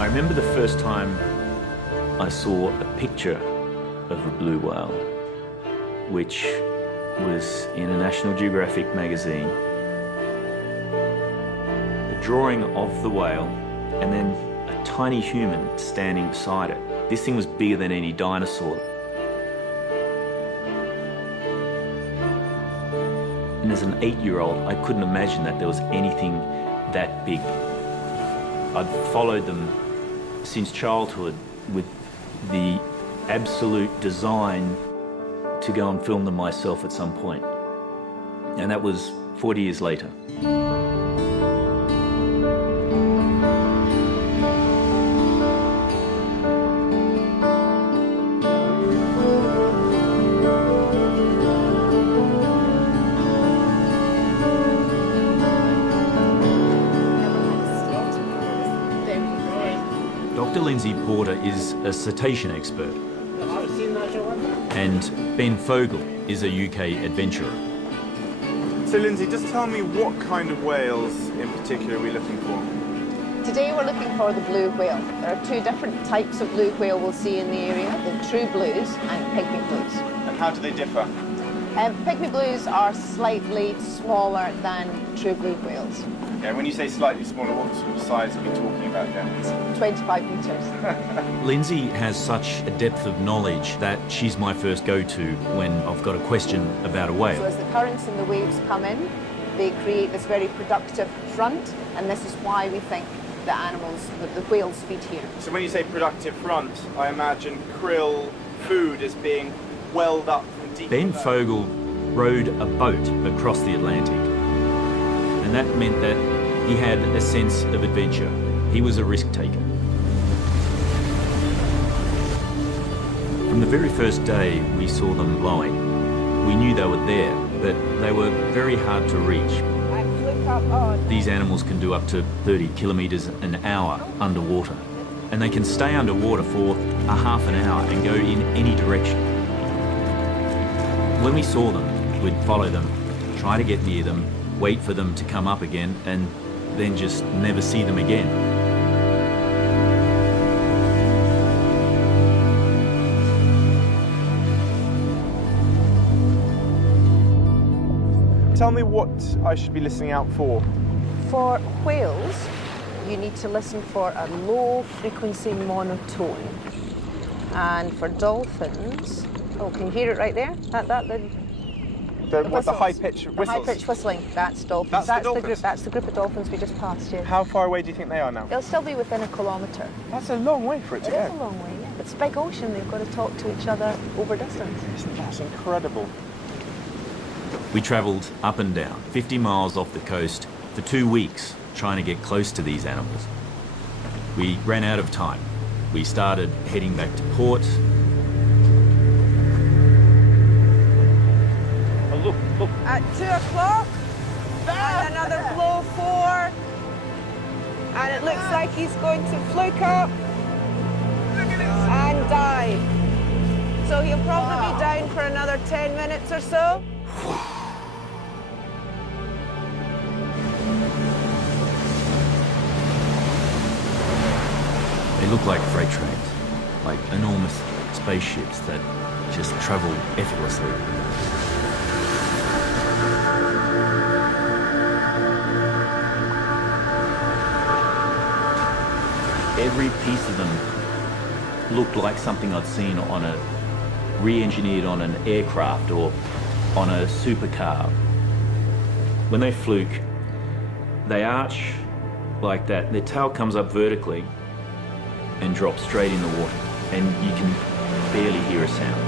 I remember the first time I saw a picture of a blue whale, which was in a National Geographic magazine. A drawing of the whale and then a tiny human standing beside it. This thing was bigger than any dinosaur. And as an 8-year-old, I couldn't imagine that there was anything that big. I'd followed them since childhood with the absolute design to go and film them myself at some point. And that was 40 years later. Dr. Lindsay Porter is a cetacean expert, and Ben Fogle is a UK adventurer. So Lindsay, just tell me what kind of whales in particular are we looking for? Today we're looking for the blue whale. There are two different types of blue whale we'll see in the area, the true blues and pygmy blues. And how do they differ? Pygmy blues are slightly smaller than true blue whales. Yeah, when you say slightly smaller, what sort of size are we talking about here? 25 metres. Lindsay has such a depth of knowledge that she's my first go-to when I've got a question about a So whale. as the currents and the waves come in, they create this very productive front, and this is why we think the animals, the whales feed here. So when you say productive front, I imagine krill food is being welled up from deep Ben below. Fogle rowed a boat across the Atlantic, and that meant that he had a sense of adventure. He was a risk taker. From the very first day we saw them blowing, we knew they were there, but they were very hard to reach. These animals can do up to 30 kilometres an hour underwater, and they can stay underwater for a half an hour and go in any direction. When we saw them, we'd follow them, try to get near them, wait for them to come up again, and then just never see them again. Tell me what I should be listening out for. For whales, you need to listen for a low frequency monotone. And for dolphins, oh, can you hear it right there? The whistles. high-pitched whistles? The high-pitched whistling, that's dolphins. That's the dolphins? That's the group of dolphins we just passed, yeah. How far away do you think they are now? They'll still be within a kilometre. That's a long way for it to It is a go. long way, yeah. It's a big ocean, they've got to talk to each other over distance. That's incredible. We travelled up and down, 50 miles off the coast for 2 weeks trying to get close to these animals. We ran out of time. We started heading back to port. Oh, look, look. At 2 o'clock, and another blow 4, and it looks like he's going to fluke up and dive. So he'll probably be down for another 10 minutes or so. They look like freight trains, like enormous spaceships that just travel effortlessly. Every piece of them looked like something I'd seen on a re-engineered on an aircraft or on a supercar. When they fluke, they arch like that. Their tail comes up vertically and drops straight in the water, and you can barely hear a sound.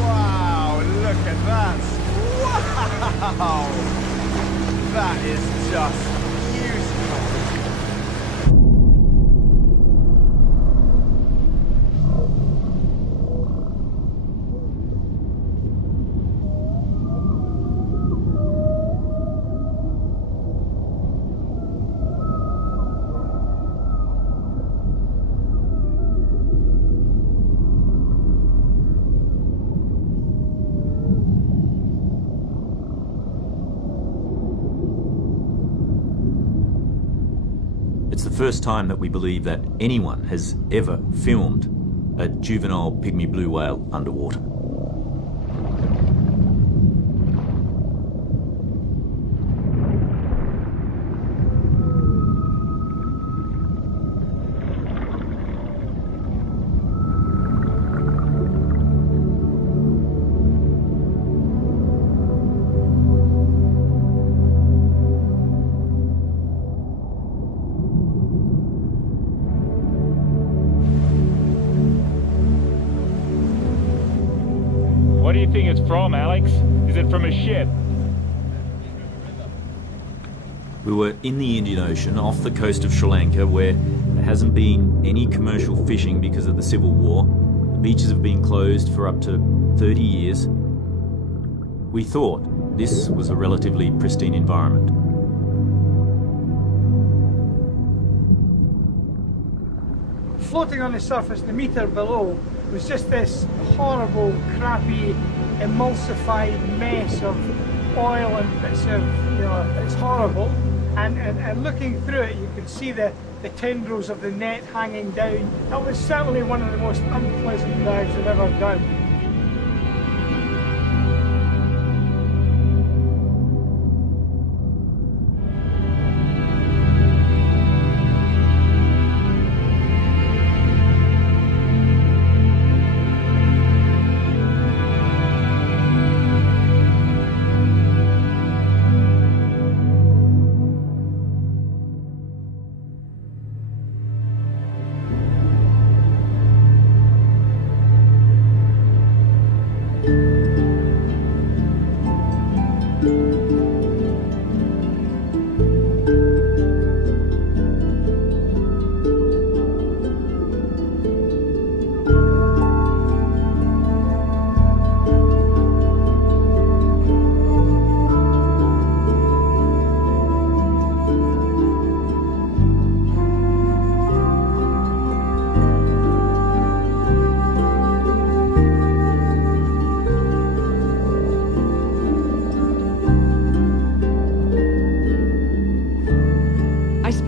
Wow, look at that. Wow. That is just beautiful. It's the first time that we believe that anyone has ever filmed a juvenile pygmy blue whale underwater. What do you think it's from, Alex? Is it from a ship? We were in the Indian Ocean off the coast of Sri Lanka, where there hasn't been any commercial fishing because of the civil war. The beaches have been closed for up to 30 years. We thought this was a relatively pristine environment. Floating on the surface, the metre below, was just this horrible, crappy, emulsified mess of oil and bits of, it's horrible. And looking through it, you could see the tendrils of the net hanging down. That was certainly one of the most unpleasant dives I've ever done.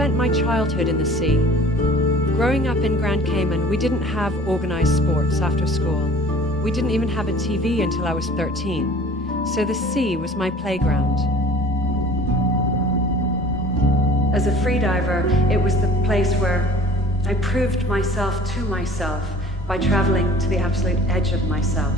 My childhood in the sea. Growing up in Grand Cayman, we didn't have organized sports after school. We didn't even have a TV until I was 13, so the sea was my playground. As a freediver, it was the place where I proved myself to myself by traveling to the absolute edge of myself.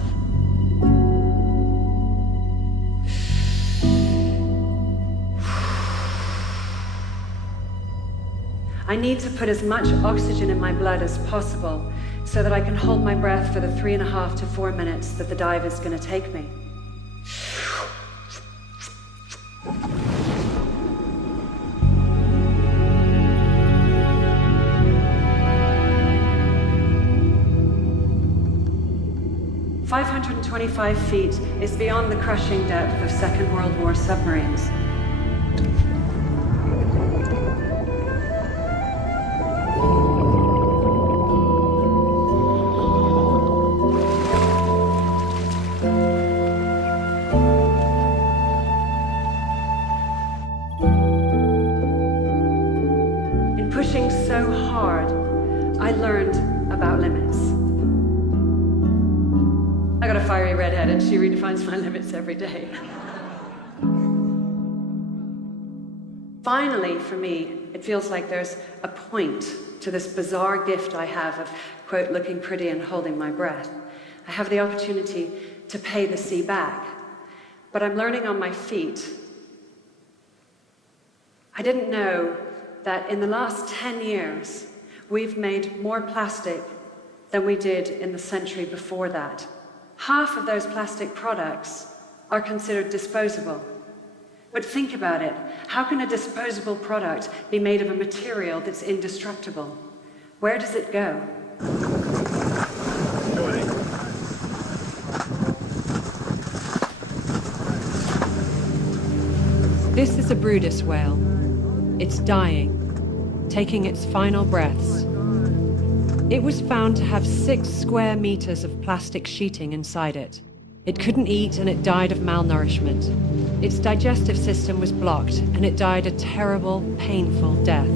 I need to put as much oxygen in my blood as possible so that I can hold my breath for the 3.5 to 4 minutes that the dive is going to take me. "525 feet is beyond the crushing depth of Second World War submarines. Pushing so hard, I learned about limits. I got a fiery redhead and she redefines my limits every day. Finally, for me, it feels like there's a point to this bizarre gift I have of, quote, looking pretty and holding my breath. I have the opportunity to pay the sea back, but I'm learning on my feet. I didn't know that in the last 10 years, we've made more plastic than we did in the century before that. Half of those plastic products are considered disposable. But think about it. How can a disposable product be made of a material that's indestructible? Where does it go? This is a Bryde's whale. It's dying, taking its final breaths. It was found to have 6 square meters of plastic sheeting inside it. It couldn't eat and it died of malnourishment. Its digestive system was blocked and it died a terrible, painful death.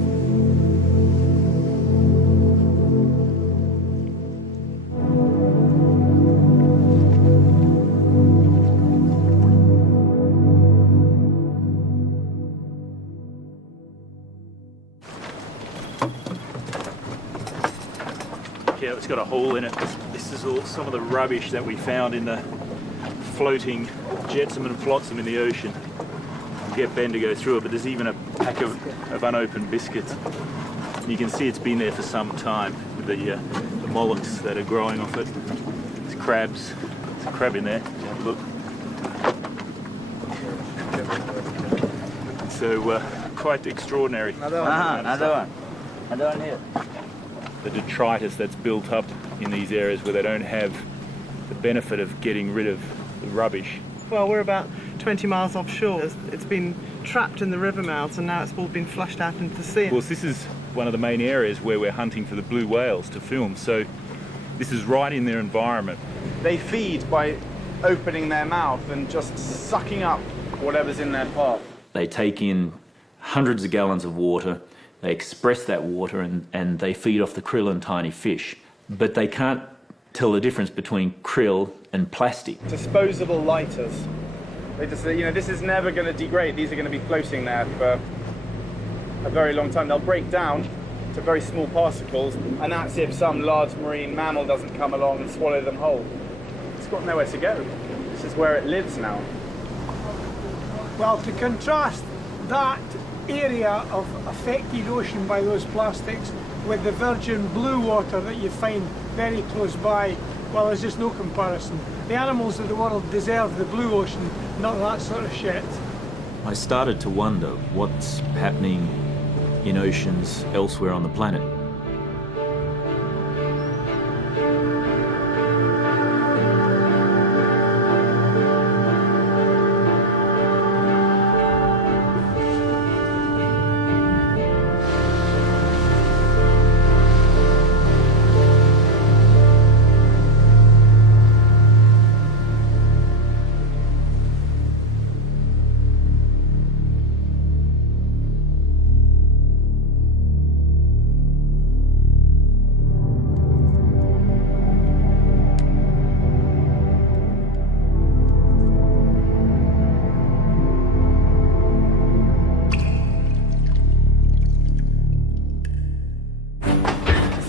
Yeah, it's got a hole in it. This is all some of the rubbish that we found in the floating jetsam and flotsam in the ocean. We'll get Ben to go through it, but there's even a pack of unopened biscuits. And you can see it's been there for some time with the mollusks that are growing off it. There's crabs. There's a crab in there. Look. So quite extraordinary. Another one here. The detritus that's built up in these areas where they don't have the benefit of getting rid of the rubbish. Well, we're about 20 miles offshore. It's been trapped in the river mouths and now it's all been flushed out into the sea. Of course, this is one of the main areas where we're hunting for the blue whales to film, so this is right in their environment. They feed by opening their mouth and just sucking up whatever's in their path. They take in hundreds of gallons of water, they express that water, and they feed off the krill and tiny fish. But they can't tell the difference between krill and plastic. Disposable lighters. They just, this is never going to degrade. These are going to be floating there for a very long time. They'll break down to very small particles, and that's if some large marine mammal doesn't come along and swallow them whole. It's got nowhere to go. This is where it lives now. Well, to contrast that area of affected ocean by those plastics with the virgin blue water that you find very close by, well, there's just no comparison. The animals of the world deserve the blue ocean, not that sort of shit. I started to wonder what's happening in oceans elsewhere on the planet.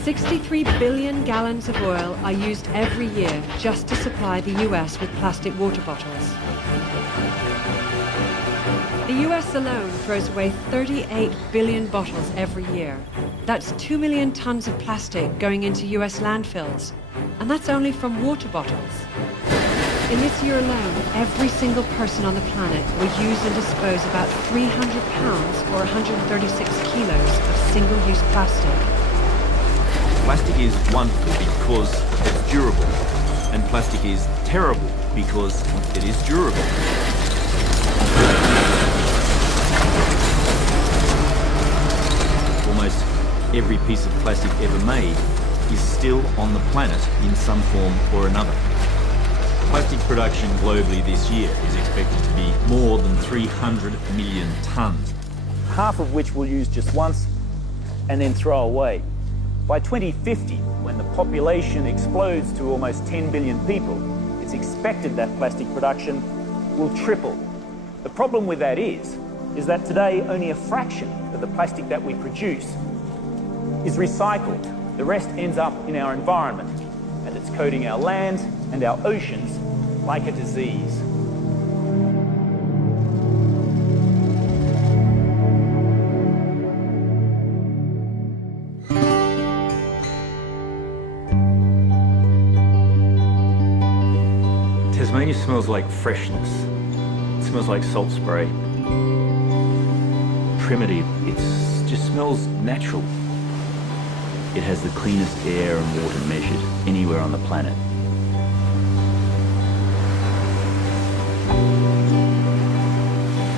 $63 billion gallons of oil are used every year just to supply the US with plastic water bottles. The US alone throws away 38 billion bottles every year. That's 2 million tons of plastic going into US landfills. And that's only from water bottles. In this year alone, every single person on the planet will use and dispose about 300 pounds or 136 kilos of single-use plastic. Plastic is wonderful because it's durable, and plastic is terrible because it is durable. Almost every piece of plastic ever made is still on the planet in some form or another. Plastic production globally this year is expected to be more than 300 million tons. Half of which we'll use just once and then throw away. By 2050, when the population explodes to almost 10 billion people, it's expected that plastic production will triple. The problem with that is that today only a fraction of the plastic that we produce is recycled. The rest ends up in our environment, and it's coating our land and our oceans like a disease. Tasmania smells like freshness. It smells like salt spray. Primitive. It just smells natural. It has the cleanest air and water measured anywhere on the planet.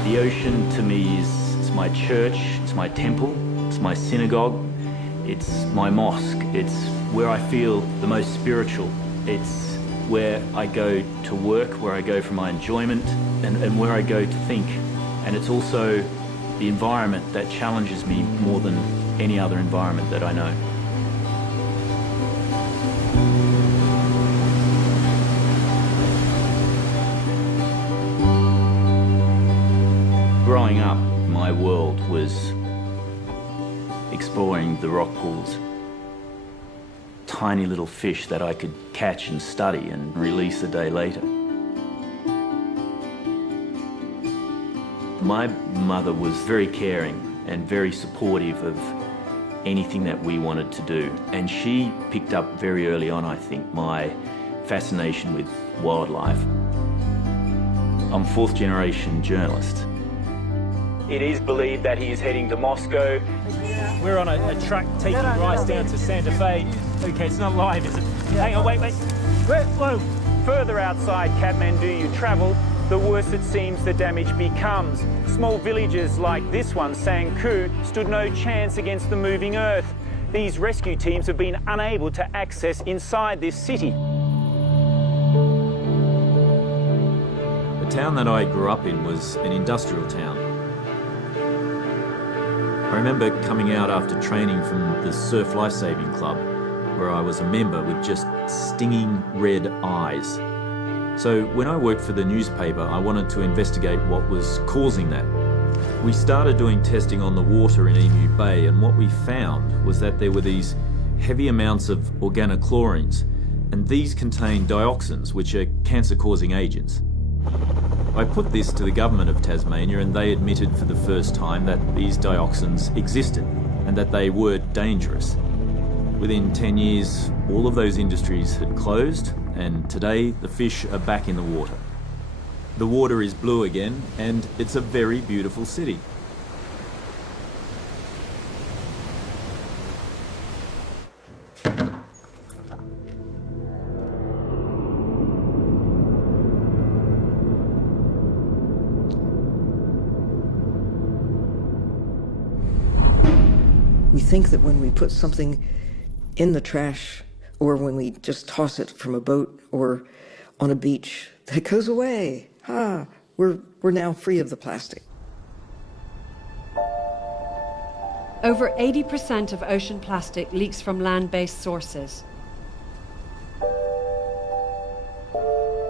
The ocean to me is my church, it's my temple, it's my synagogue, it's my mosque, it's where I feel the most spiritual. It's where I go to work, where I go for my enjoyment, and where I go to think. And it's also the environment that challenges me more than any other environment that I know. Growing up, my world was exploring the rock pools. tiny little fish that I could catch and study and release a day later. My mother was very caring and very supportive of anything that we wanted to do. And she picked up very early on, I think, my fascination with wildlife. I'm fourth generation journalist. It is believed that he is heading to Moscow. We're on a truck taking rice down to Santa Fe. Okay, it's not live, is it? Hang on, wait. Whoa. Further outside Kathmandu you travel, the worse it seems the damage becomes. Small villages like this one, Sangku, stood no chance against the moving earth. These rescue teams have been unable to access inside this city. The town that I grew up in was an industrial town. I remember coming out after training from the Surf Lifesaving Club, where I was a member with just stinging red eyes. So when I worked for the newspaper, I wanted to investigate what was causing that. We started doing testing on the water in Emu Bay, and what we found was that there were these heavy amounts of organochlorines, and these contain dioxins, which are cancer-causing agents. I put this to the government of Tasmania, and they admitted for the first time that these dioxins existed and that they were dangerous. Within 10 years, all of those industries had closed, and today the fish are back in the water. The water is blue again, and it's a very beautiful city. We think that when we put something in the trash, or when we just toss it from a boat or on a beach, that it goes away. We're now free of the plastic. Over 80% of ocean plastic leaks from land-based sources.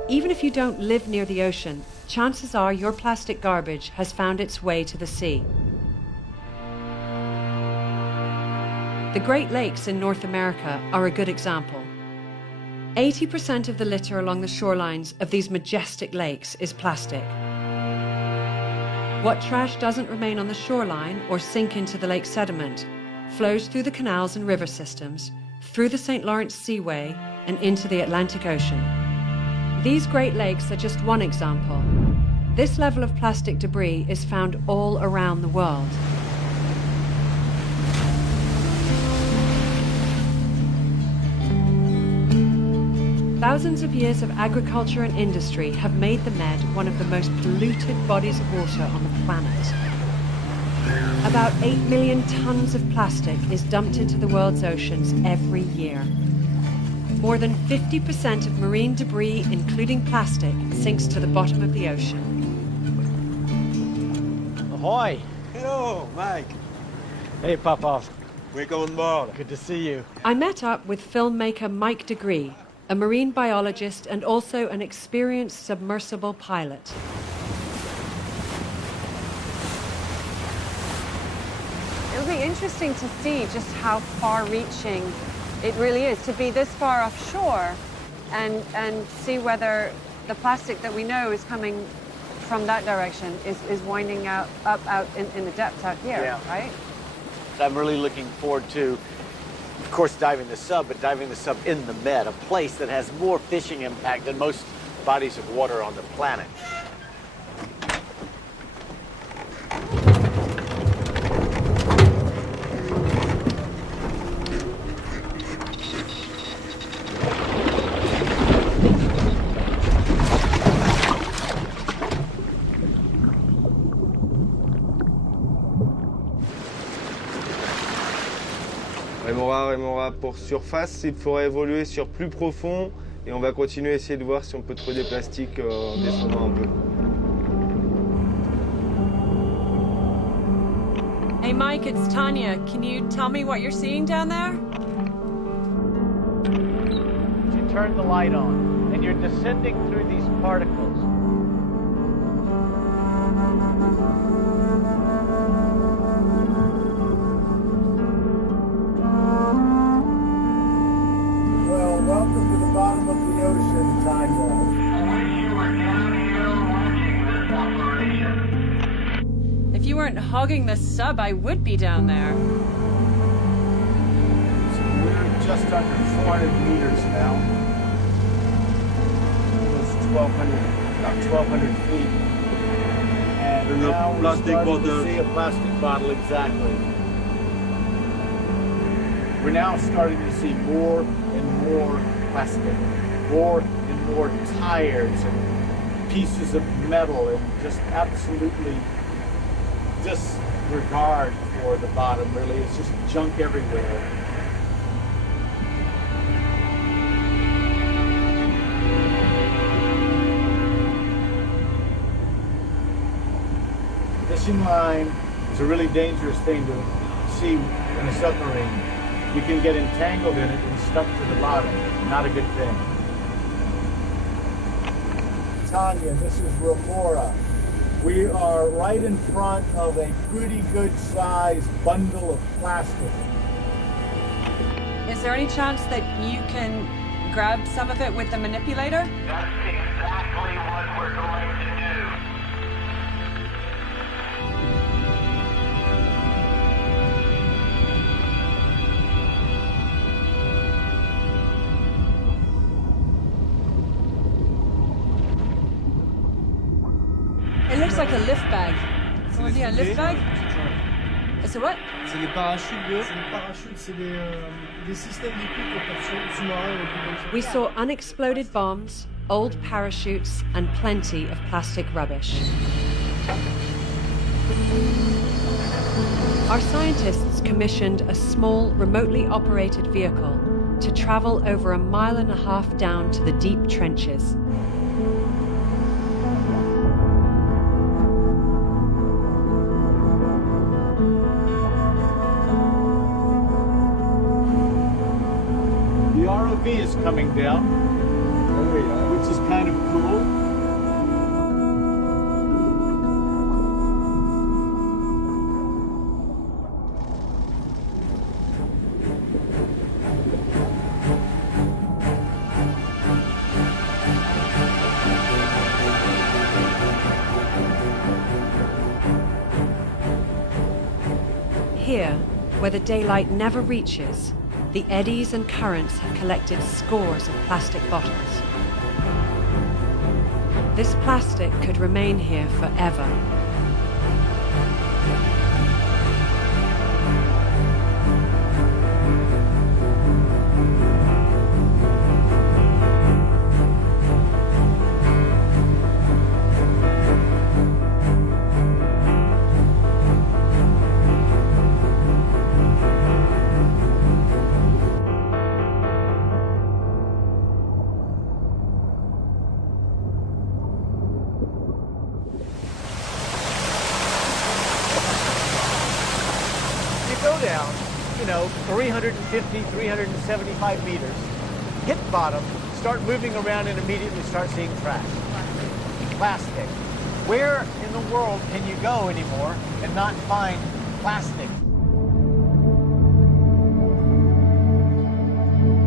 Even if you don't live near the ocean, chances are your plastic garbage has found its way to the sea. The Great Lakes in North America are a good example. 80% of the litter along the shorelines of these majestic lakes is plastic. What trash doesn't remain on the shoreline or sink into the lake sediment flows through the canals and river systems, through the St. Lawrence Seaway, and into the Atlantic Ocean. These Great Lakes are just one example. This level of plastic debris is found all around the world. Thousands of years of agriculture and industry have made the Med one of the most polluted bodies of water on the planet. About 8 million tons of plastic is dumped into the world's oceans every year. More than 50% of marine debris, including plastic, sinks to the bottom of the ocean. Ahoy! Hello, Mike. Hey, Popov. We're going more. Good to see you. I met up with filmmaker Mike Degree, a marine biologist and also an experienced submersible pilot. It'll be interesting to see just how far-reaching it really is to be this far offshore and see whether the plastic that we know is coming from that direction is winding out in the depths out here, right? I'm really looking forward to, of course, diving the sub, but diving the sub in the Med, a place that has more fishing impact than most bodies of water on the planet. Remora pour surface, il faudrait évoluer sur plus profond et on va continuer à essayer de voir si on peut trouver des plastiques en descendant un peu. Hey Mike, it's Tanya. Can you tell me what you're seeing down there? You turn the light on and you're descending through these particles. hogging the sub, I would be down there. So we're just under 400 meters now. It's 1,200, about 1,200 feet. And now we're starting to see a plastic bottle, exactly. We're now starting to see more and more plastic, more and more tires and pieces of metal, and just absolutely disregard for the bottom, really. It's just junk everywhere. Fishing line is a really dangerous thing to see in a submarine. You can get entangled in it and stuck to the bottom. Not a good thing. Tanya, this is Remora. We are right in front of a pretty good sized bundle of plastic. Is there any chance that you can grab some of it with the manipulator? That's exactly what we're going to do. It looks like a lift bag. Someone see a lift bag? It's a what? C'est les parachutes, c'est des systèmes d'écoute pour personnes sous-marins. We saw unexploded bombs, old parachutes, and plenty of plastic rubbish. Our scientists commissioned a small, remotely operated vehicle to travel over 1.5 miles down to the deep trenches. The ROV is coming down, which is kind of cool. Here, where the daylight never reaches, the eddies and currents have collected scores of plastic bottles. This plastic could remain here forever. Down, 350, 375 meters, hit bottom, start moving around and immediately start seeing trash. Plastic. Where in the world can you go anymore and not find plastic?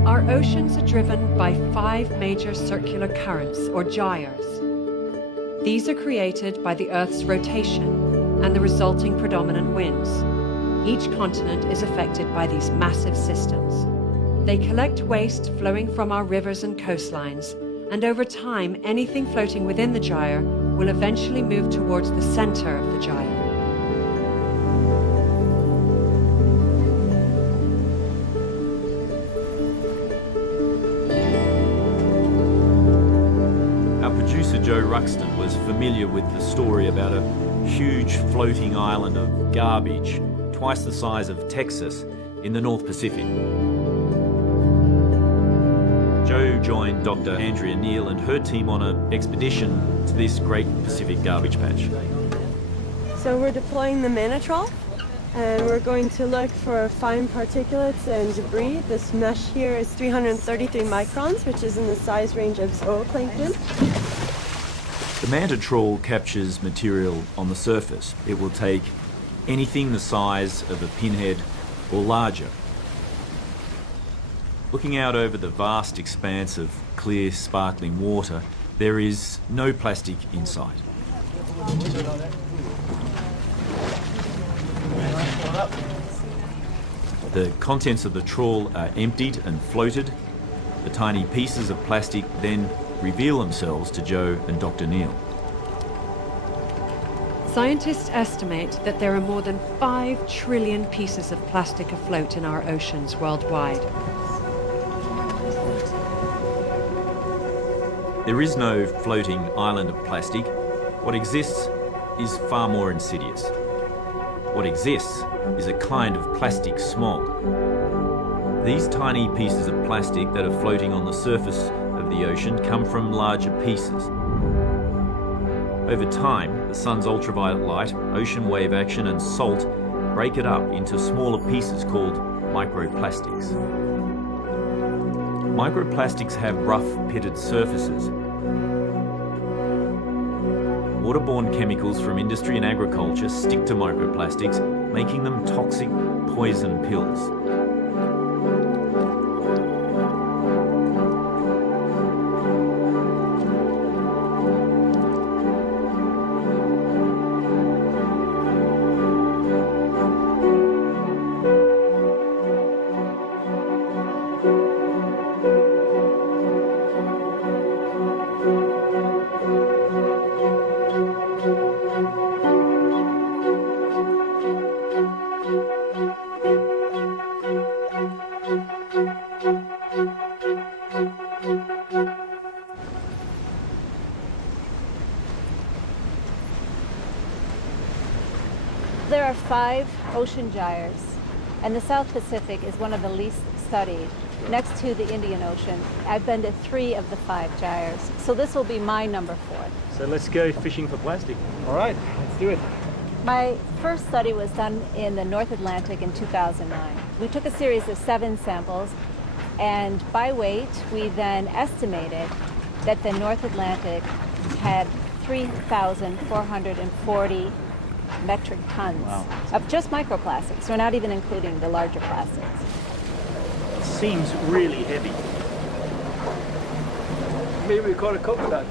Our oceans are driven by 5 major circular currents, or gyres. These are created by the Earth's rotation and the resulting predominant winds. Each continent is affected by these massive systems. They collect waste flowing from our rivers and coastlines, and over time, anything floating within the gyre will eventually move towards the center of the gyre. Our producer Joe Ruxton was familiar with the story about a huge floating island of garbage twice the size of Texas in the North Pacific. Joe joined Dr. Andrea Neal and her team on an expedition to this great Pacific garbage patch. So we're deploying the Manatrol, and we're going to look for fine particulates and debris. This mesh here is 333 microns, which is in the size range of zooplankton. The manta trawl captures material on the surface. It will take anything the size of a pinhead or larger. Looking out over the vast expanse of clear, sparkling water, there is no plastic in sight. The contents of the trawl are emptied and floated. The tiny pieces of plastic then reveal themselves to Joe and Dr. Neil. Scientists estimate that there are more than 5 trillion pieces of plastic afloat in our oceans worldwide. There is no floating island of plastic. What exists is far more insidious. What exists is a kind of plastic smog. These tiny pieces of plastic that are floating on the surface of the ocean come from larger pieces. Over time, the sun's ultraviolet light, ocean wave action and salt break it up into smaller pieces called microplastics. Microplastics have rough, pitted surfaces. Waterborne chemicals from industry and agriculture stick to microplastics, making them toxic poison pills. There are 5 ocean gyres, and the South Pacific is one of the least studied, next to the Indian Ocean. I've been to 3 of the 5 gyres, so this will be my number 4. So let's go fishing for plastic. All right, let's do it. My first study was done in the North Atlantic in 2009. We took a series of 7 samples, and by weight, we then estimated that the North Atlantic had 3,440 metric tons of just microplastics. We're not even including the larger plastics. It seems really heavy. Maybe we caught a coconut.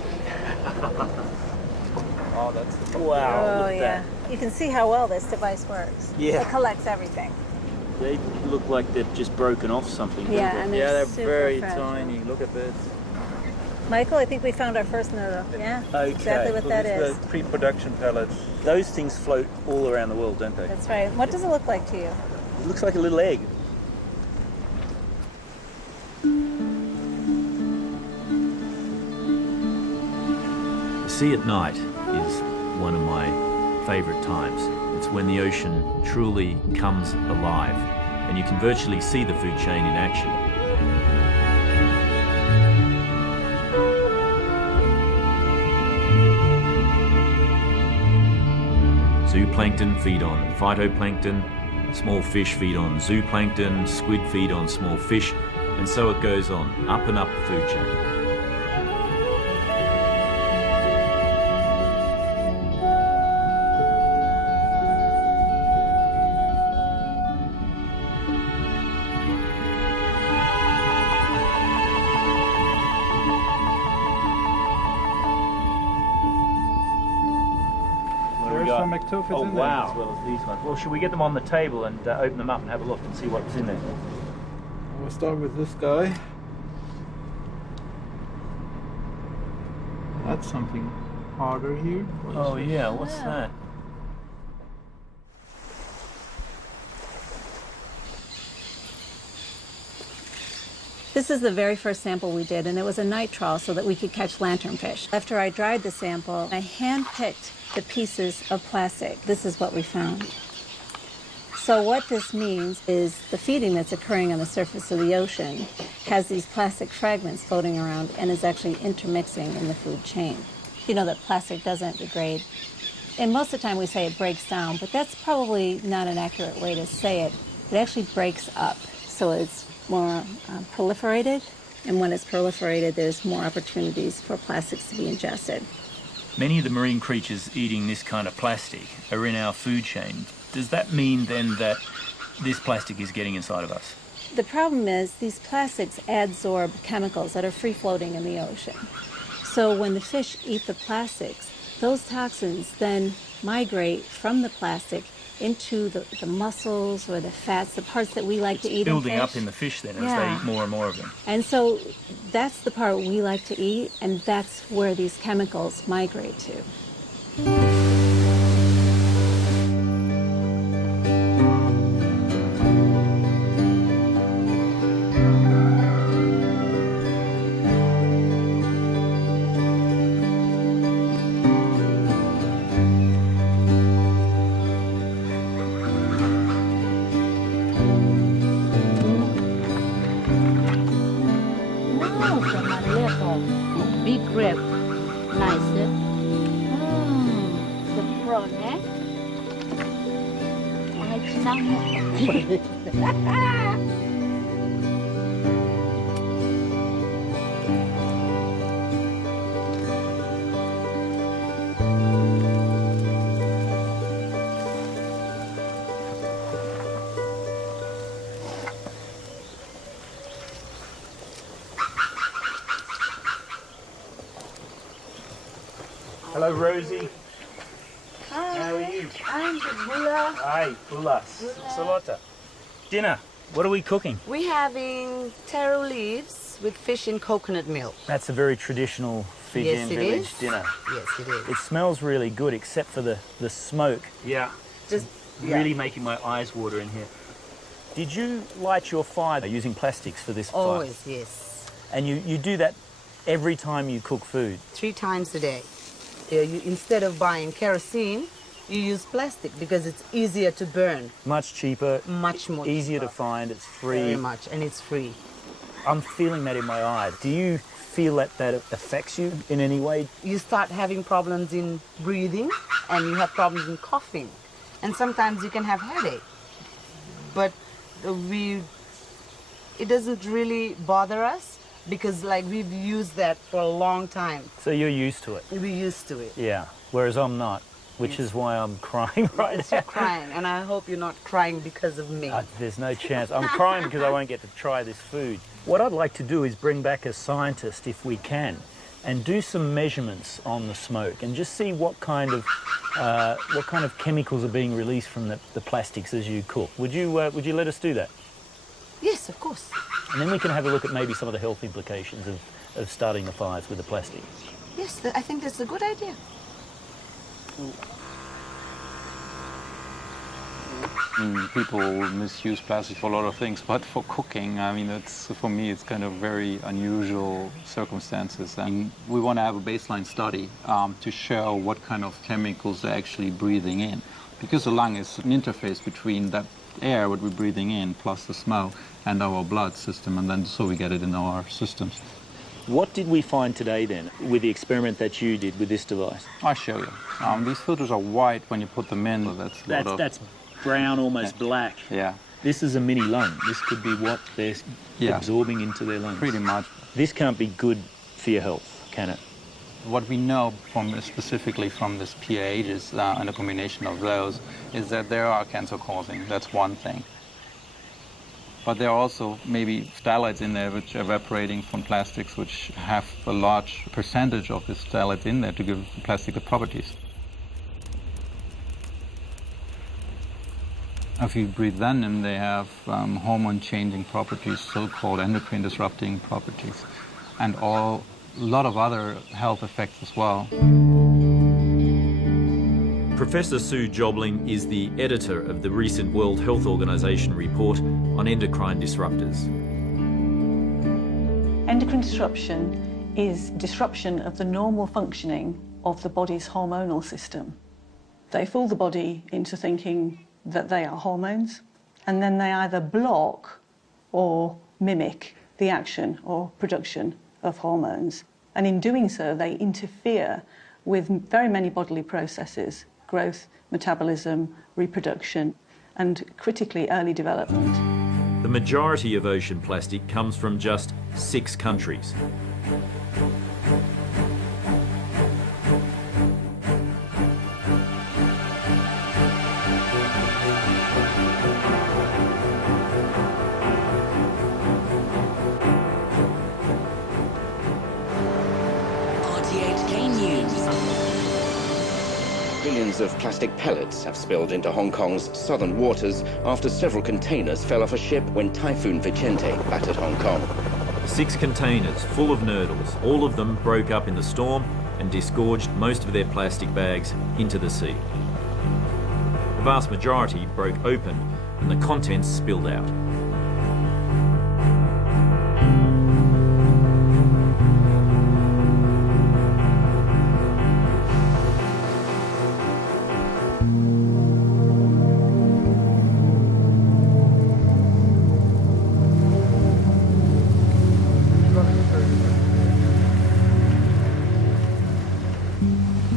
Oh, that's the wow. Oh, yeah. You can see how well this device works. Yeah. It collects everything. They look like they've just broken off something. Yeah, and they're they're super very fragile. tiny. Look at this. Michael, I think we found our first noodle. Yeah, Okay. exactly what that is. The pre-production pellets. Those things float all around the world, don't they? That's right. What does it look like to you? It looks like a little egg. The sea at night is one of my favourite times. It's when the ocean truly comes alive and you can virtually see the food chain in action. Zooplankton feed on phytoplankton, small fish feed on zooplankton, squid feed on small fish, and so it goes on, up and up the food chain. Some ectophids in there as well as these ones. Well, should we get them on the table and open them up and have a look and see what's in there? We'll start with this guy. That's something harder here. Oh yeah, what's that? This is the very first sample we did, and it was a night trawl so that we could catch lanternfish. After I dried the sample, I hand-picked the pieces of plastic. This is what we found. So what this means is the feeding that's occurring on the surface of the ocean has these plastic fragments floating around and is actually intermixing in the food chain. You know that plastic doesn't degrade. And most of the time we say it breaks down, but that's probably not an accurate way to say it. It actually breaks up, so it's more proliferated, and when it's proliferated, there's more opportunities for plastics to be ingested. Many of the marine creatures eating this kind of plastic are in our food chain. Does that mean then that this plastic is getting inside of us? The problem is these plastics adsorb chemicals that are free-floating in the ocean. So when the fish eat the plastics, those toxins then migrate from the plastic into the muscles or the fats, the parts that we like to eat Building in up fish. in the fish then as Yeah. they eat more and more of them. And so that's the part we like to eat, and that's where these chemicals migrate to. Big crab. Nice, eh? The prawn, eh? Hello, Rosie. Hi. How are you? I'm the Bula. Hi, Bulas. Salota. Dinner. What are we cooking? We're having taro leaves with fish in coconut milk. That's a very traditional Fijian Yes, it village is. dinner. Yes, it is. It smells really good, except for the smoke. Yeah. Just Really making my eyes water in here. Did you light your fire using plastics for this fire? Always, yes. And you do that every time you cook food? 3 times a day. Instead of buying kerosene, you use plastic because it's easier to burn. Much cheaper. Much more easier cheaper. to find. It's free. Very much, and it's free. I'm feeling that in my eye. Do you feel that affects you in any way? You start having problems in breathing, and you have problems in coughing, and sometimes you can have headache. But it doesn't really bother us because we've used that for a long time. So you're used to it? We're used to it. Yeah, whereas I'm not, which is why I'm crying right Yes, now. you're crying, and I hope you're not crying because of me. There's no chance. I'm crying because I won't get to try this food. What I'd like to do is bring back a scientist, if we can, and do some measurements on the smoke and just see what kind of chemicals are being released from the plastics as you cook. Would you let us do that? Yes, of course. And then we can have a look at maybe some of the health implications of starting the fires with the plastic. Yes, I think that's a good idea. People misuse plastic for a lot of things, but for cooking, I mean, for me, it's kind of very unusual circumstances. And we want to have a baseline study to show what kind of chemicals they're actually breathing in. Because the lung is an interface between that air, what we're breathing in, plus the smoke, and our blood system, and then so we get it in our systems. What did we find today then with the experiment that you did with this device? I'll show you. These filters are white when you put them in. So That's brown, almost black. Yeah. This is a mini lung. This could be what they're absorbing into their lungs. Pretty much. This can't be good for your health, can it? What we know specifically from this PAHs and a combination of those is that there are cancer causing. That's one thing. But there are also maybe phthalates in there which are evaporating from plastics which have a large percentage of this phthalates in there to give the plastic the properties. If you breathe them in, they have hormone-changing properties, so-called endocrine disrupting properties, and a lot of other health effects as well. Professor Sue Jobling is the editor of the recent World Health Organization report on endocrine disruptors. Endocrine disruption is disruption of the normal functioning of the body's hormonal system. They fool the body into thinking that they are hormones, and then they either block or mimic the action or production of hormones. And in doing so, they interfere with very many bodily processes: growth, metabolism, reproduction, and critically early development. The majority of ocean plastic comes from just 6 countries. millions of plastic pellets have spilled into Hong Kong's southern waters after several containers fell off a ship when Typhoon Vicente battered Hong Kong. 6 containers full of nurdles, all of them broke up in the storm and disgorged most of their plastic bags into the sea. The vast majority broke open and the contents spilled out.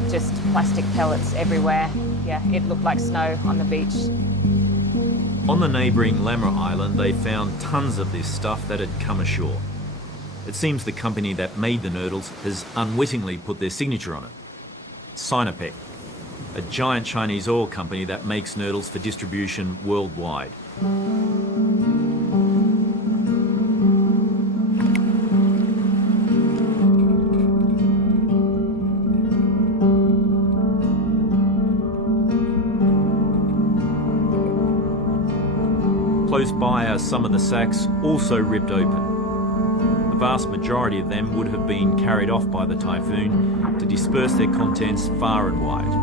Just plastic pellets everywhere. Yeah, it looked like snow on the beach. On the neighbouring Lamra Island, they found tons of this stuff that had come ashore. It seems the company that made the nurdles has unwittingly put their signature on it. Sinopec, a giant Chinese oil company that makes nurdles for distribution worldwide. Close by are some of the sacks also ripped open. The vast majority of them would have been carried off by the typhoon to disperse their contents far and wide.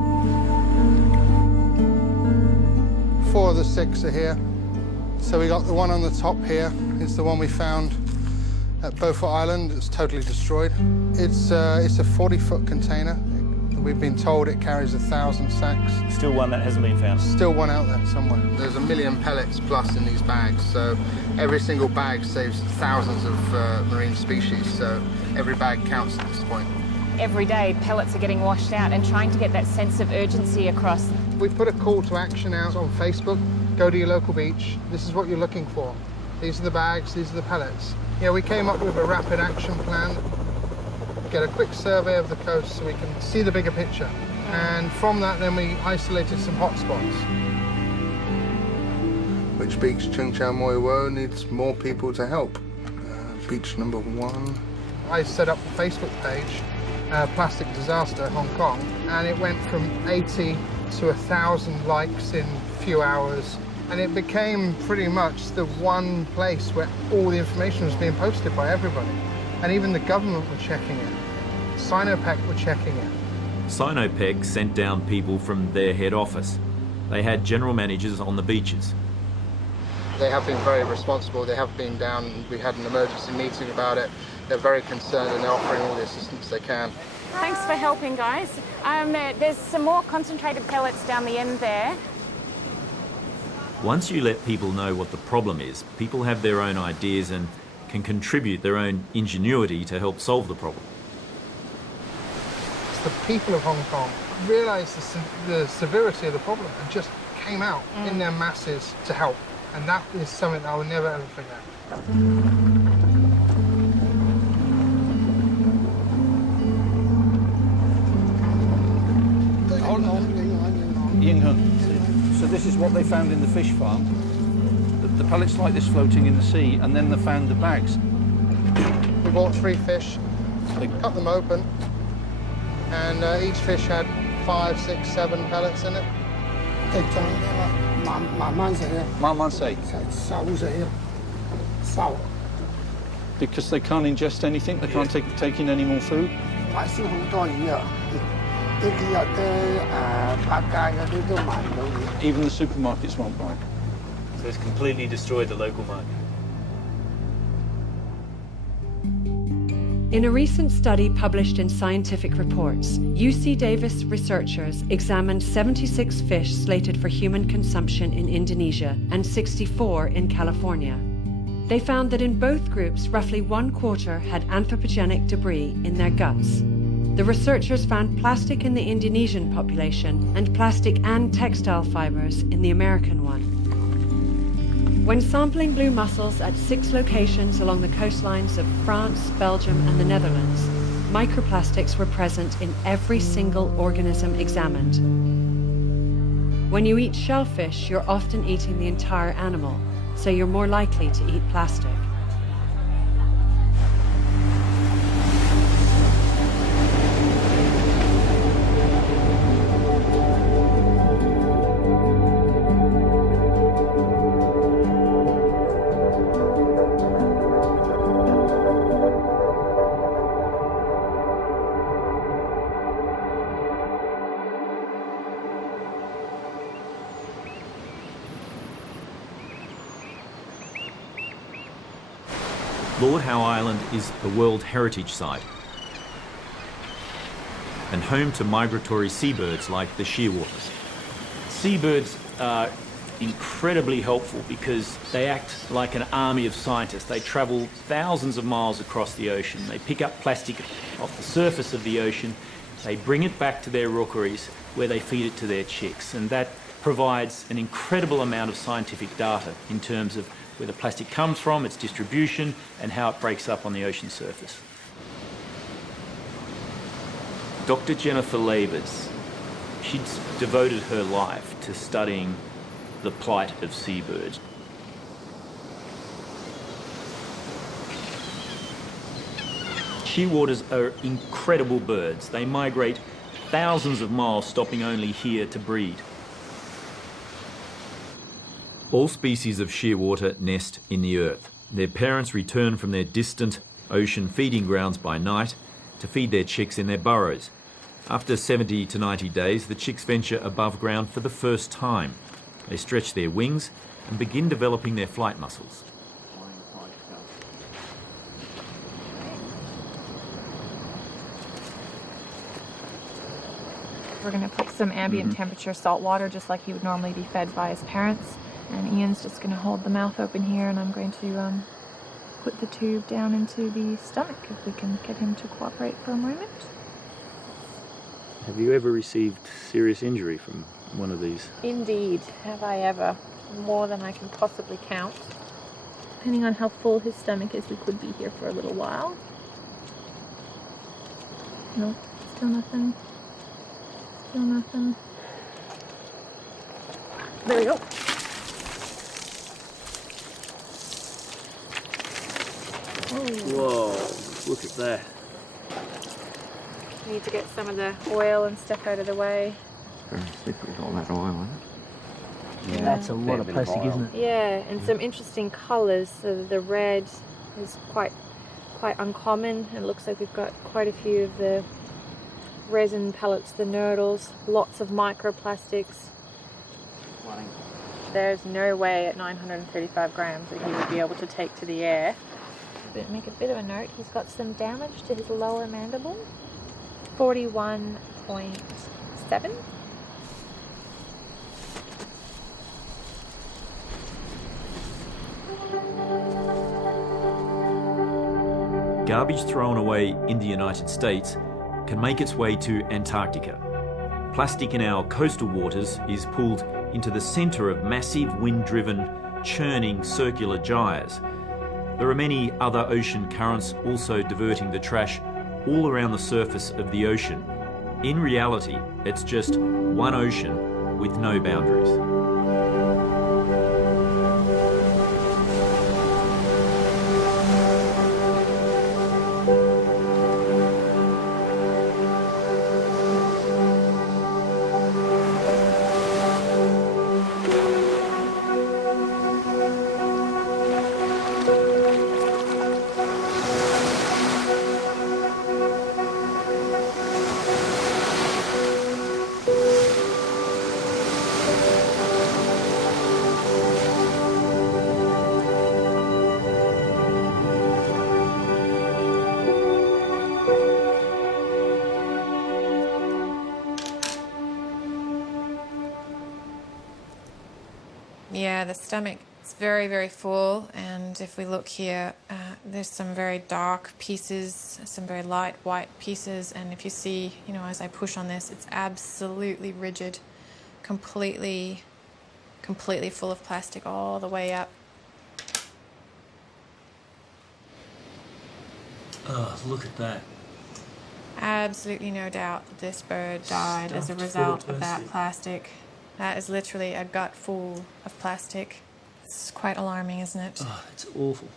4 of the 6 are here. So we got the one on the top here. It's the one we found at Beaufort Island. It's totally destroyed. It's a 40-foot container. We've been told it carries 1,000 sacks. Still one that hasn't been found. Still one out there somewhere. There's 1 million pellets plus in these bags, so every single bag saves thousands of marine species, so every bag counts at this point. Every day, pellets are getting washed out and trying to get that sense of urgency across. We put a call to action out on Facebook. Go to your local beach. This is what you're looking for. These are the bags, these are the pellets. Yeah, we came up with a rapid action plan. Get a quick survey of the coast so we can see the bigger picture. And from that, then we isolated some hotspots. Which beach, Chung Chau Moi Wo, needs more people to help? Beach number 1. I set up a Facebook page, Plastic Disaster Hong Kong, and it went from 80 to 1,000 likes in a few hours. And it became pretty much the one place where all the information was being posted by everybody. And even the government were checking it. Sinopec were checking it. Sinopec sent down people from their head office. They had general managers on the beaches. They have been very responsible. They have been down. We had an emergency meeting about it. They're very concerned and they're offering all the assistance they can. Thanks for helping, guys. There's some more concentrated pellets down the end there. Once you let people know what the problem is, people have their own ideas and can contribute their own ingenuity to help solve the problem. It's the people of Hong Kong realised the severity of the problem and just came out in their masses to help. And that is something I will never ever forget. Ying Hun. So this is what they found in the fish farm. The pellets like this floating in the sea, and then they found the bags. We bought 3 fish. They cut them open, and each fish had 5, 6, 7 pellets in it. Because they can't ingest anything, they can't take in any more food. Even the supermarkets won't buy. So it's completely destroyed the local market. In a recent study published in Scientific Reports, UC Davis researchers examined 76 fish slated for human consumption in Indonesia and 64 in California. They found that in both groups, roughly 1/4 had anthropogenic debris in their guts. The researchers found plastic in the Indonesian population and plastic and textile fibers in the American one. When sampling blue mussels at 6 locations along the coastlines of France, Belgium, and the Netherlands, microplastics were present in every single organism examined. When you eat shellfish, you're often eating the entire animal, so you're more likely to eat plastic. Lord Howe Island is a World Heritage Site and home to migratory seabirds like the shearwaters. Seabirds are incredibly helpful because they act like an army of scientists. They travel thousands of miles across the ocean. They pick up plastic off the surface of the ocean. They bring it back to their rookeries where they feed it to their chicks. And that provides an incredible amount of scientific data in terms of where the plastic comes from, its distribution, and how it breaks up on the ocean surface. Dr. Jennifer Labers, she'd devoted her life to studying the plight of seabirds. Shearwaters are incredible birds. They migrate thousands of miles, stopping only here to breed. All species of shearwater nest in the earth. Their parents return from their distant ocean feeding grounds by night to feed their chicks in their burrows. After 70 to 90 days, the chicks venture above ground for the first time. They stretch their wings and begin developing their flight muscles. We're going to put some ambient temperature salt water, just like he would normally be fed by his parents. And Ian's just going to hold the mouth open here, and I'm going to put the tube down into the stomach if we can get him to cooperate for a moment. Have you ever received serious injury from one of these? Indeed, have I ever. More than I can possibly count. Depending on how full his stomach is, we could be here for a little while. Nope, still nothing. Still nothing. There we go. Whoa, look at that. Need to get some of the oil and stuff out of the way. Very thick with all that oil in it. Yeah, that's a lot of plastic, isn't it? Yeah, and some interesting colours. So the red is quite uncommon. It looks like we've got quite a few of the resin pellets, the nurdles, lots of microplastics. There's no way at 935 grams that he would be able to take to the air. But make a bit of a note, he's got some damage to his lower mandible. 41.7. Garbage thrown away in the United States can make its way to Antarctica. Plastic in our coastal waters is pulled into the centre of massive wind-driven, churning circular gyres. There are many other ocean currents also diverting the trash all around the surface of the ocean. In reality, it's just one ocean with no boundaries. Yeah, the stomach is very, very full, and if we look here, there's some very dark pieces, some very light white pieces, and if you see, you know, as I push on this, it's absolutely rigid, completely full of plastic all the way up. Oh, look at that. Absolutely no doubt that this bird died as a result of that plastic. That is literally a gut full of plastic. It's quite alarming, isn't it? Oh, it's awful.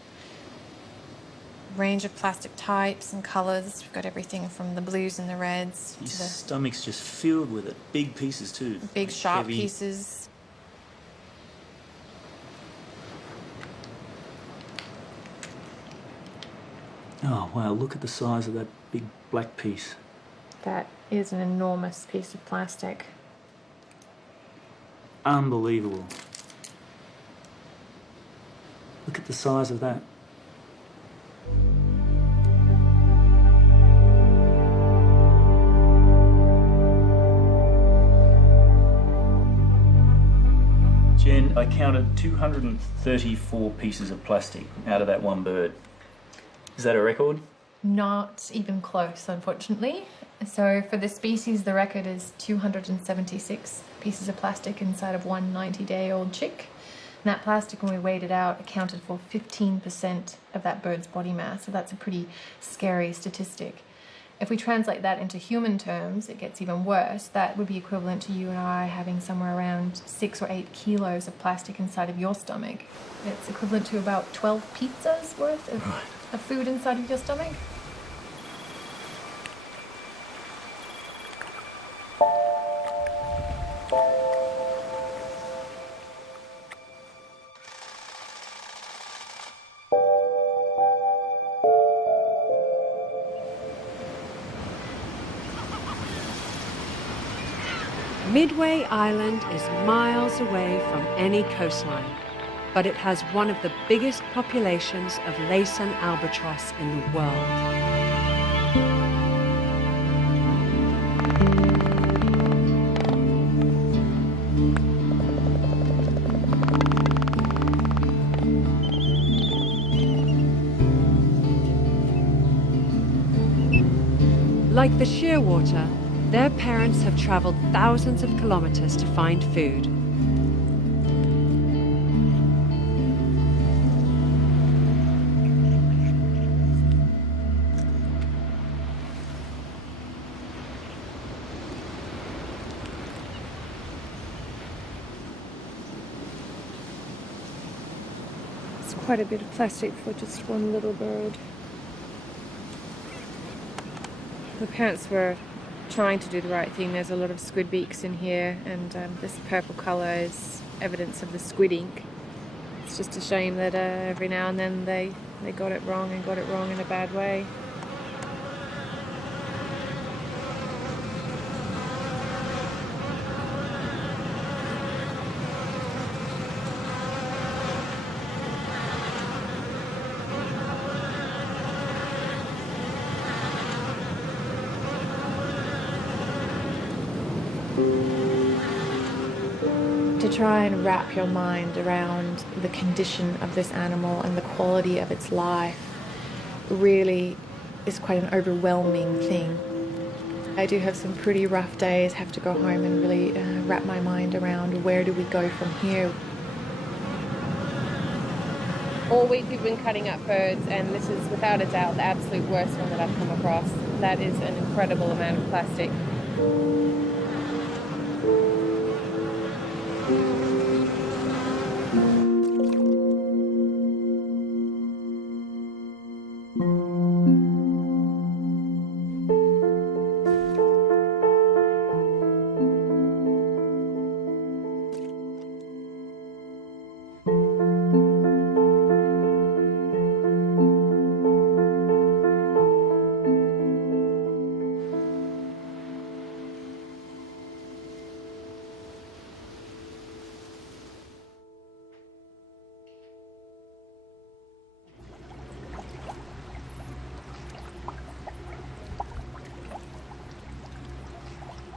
Range of plastic types and colours. We've got everything from the blues and the reds His to the stomach's just filled with it. Big pieces too. big sharp Heavy. pieces. Oh wow, look at the size of that big black piece. That is an enormous piece of plastic. Unbelievable. Look at the size of that. I counted 234 pieces of plastic out of that one bird. Is that a record? Not even close, unfortunately. So for this species, the record is 276 pieces of plastic inside of one 90-day-old chick. And that plastic, when we weighed it out, accounted for 15% of that bird's body mass. So that's a pretty scary statistic. If we translate that into human terms, it gets even worse. That would be equivalent to you and I having somewhere around 6 or 8 kilos of plastic inside of your stomach. It's equivalent to about 12 pizzas worth of food inside of your stomach. Midway Island is miles away from any coastline, but it has one of the biggest populations of Laysan albatross in the world. Like the shearwater, their parents have traveled thousands of kilometers to find food. It's quite a bit of plastic for just one little bird. The parents were trying to do the right thing. There's a lot of squid beaks in here, and this purple colour is evidence of the squid ink. It's just a shame that every now and then they got it wrong and got it wrong in a bad way. To try and wrap your mind around the condition of this animal and the quality of its life really is quite an overwhelming thing. I do have some pretty rough days, have to go home and really wrap my mind around where do we go from here. All week we've been cutting up birds, and this is without a doubt the absolute worst one that I've come across. That is an incredible amount of plastic.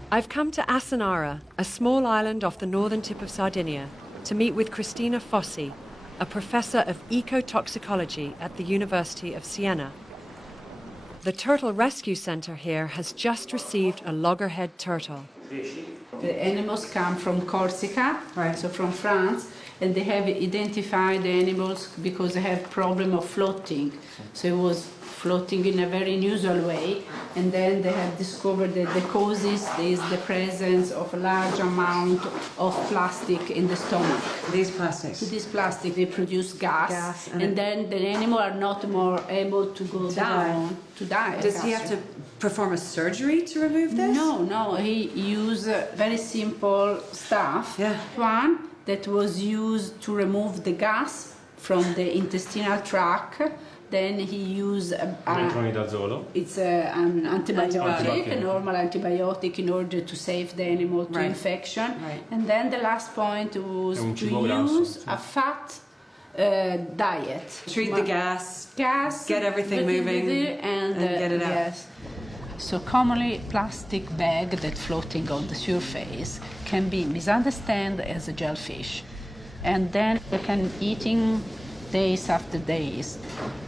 I've come to Asanara, a small island off the northern tip of Sardinia, to meet with Cristina Fossi, a professor of ecotoxicology at the University of Siena. The Turtle Rescue Center here has just received a loggerhead turtle. The animals come from Corsica, right, so from France, and they have identified the animals because they have problem of floating. So it was floating in a very unusual way, and then they have discovered that the causes is the presence of a large amount of plastic in the stomach. These plastics? These plastic, they produce gas and then the animal are not more able to go down, to die. Does he have to perform a surgery to remove this? No, he used very simple stuff. Yeah. One that was used to remove the gas from the intestinal tract. Then he used it's an antibiotic, a normal antibiotic, in order to save the animal to infection. Right. And then the last point was to use a fat diet. Treat the gas, get everything moving, and get it out. Yes. So commonly, plastic bag that's floating on the surface can be misunderstood as a jellyfish. and then they can eating days after days.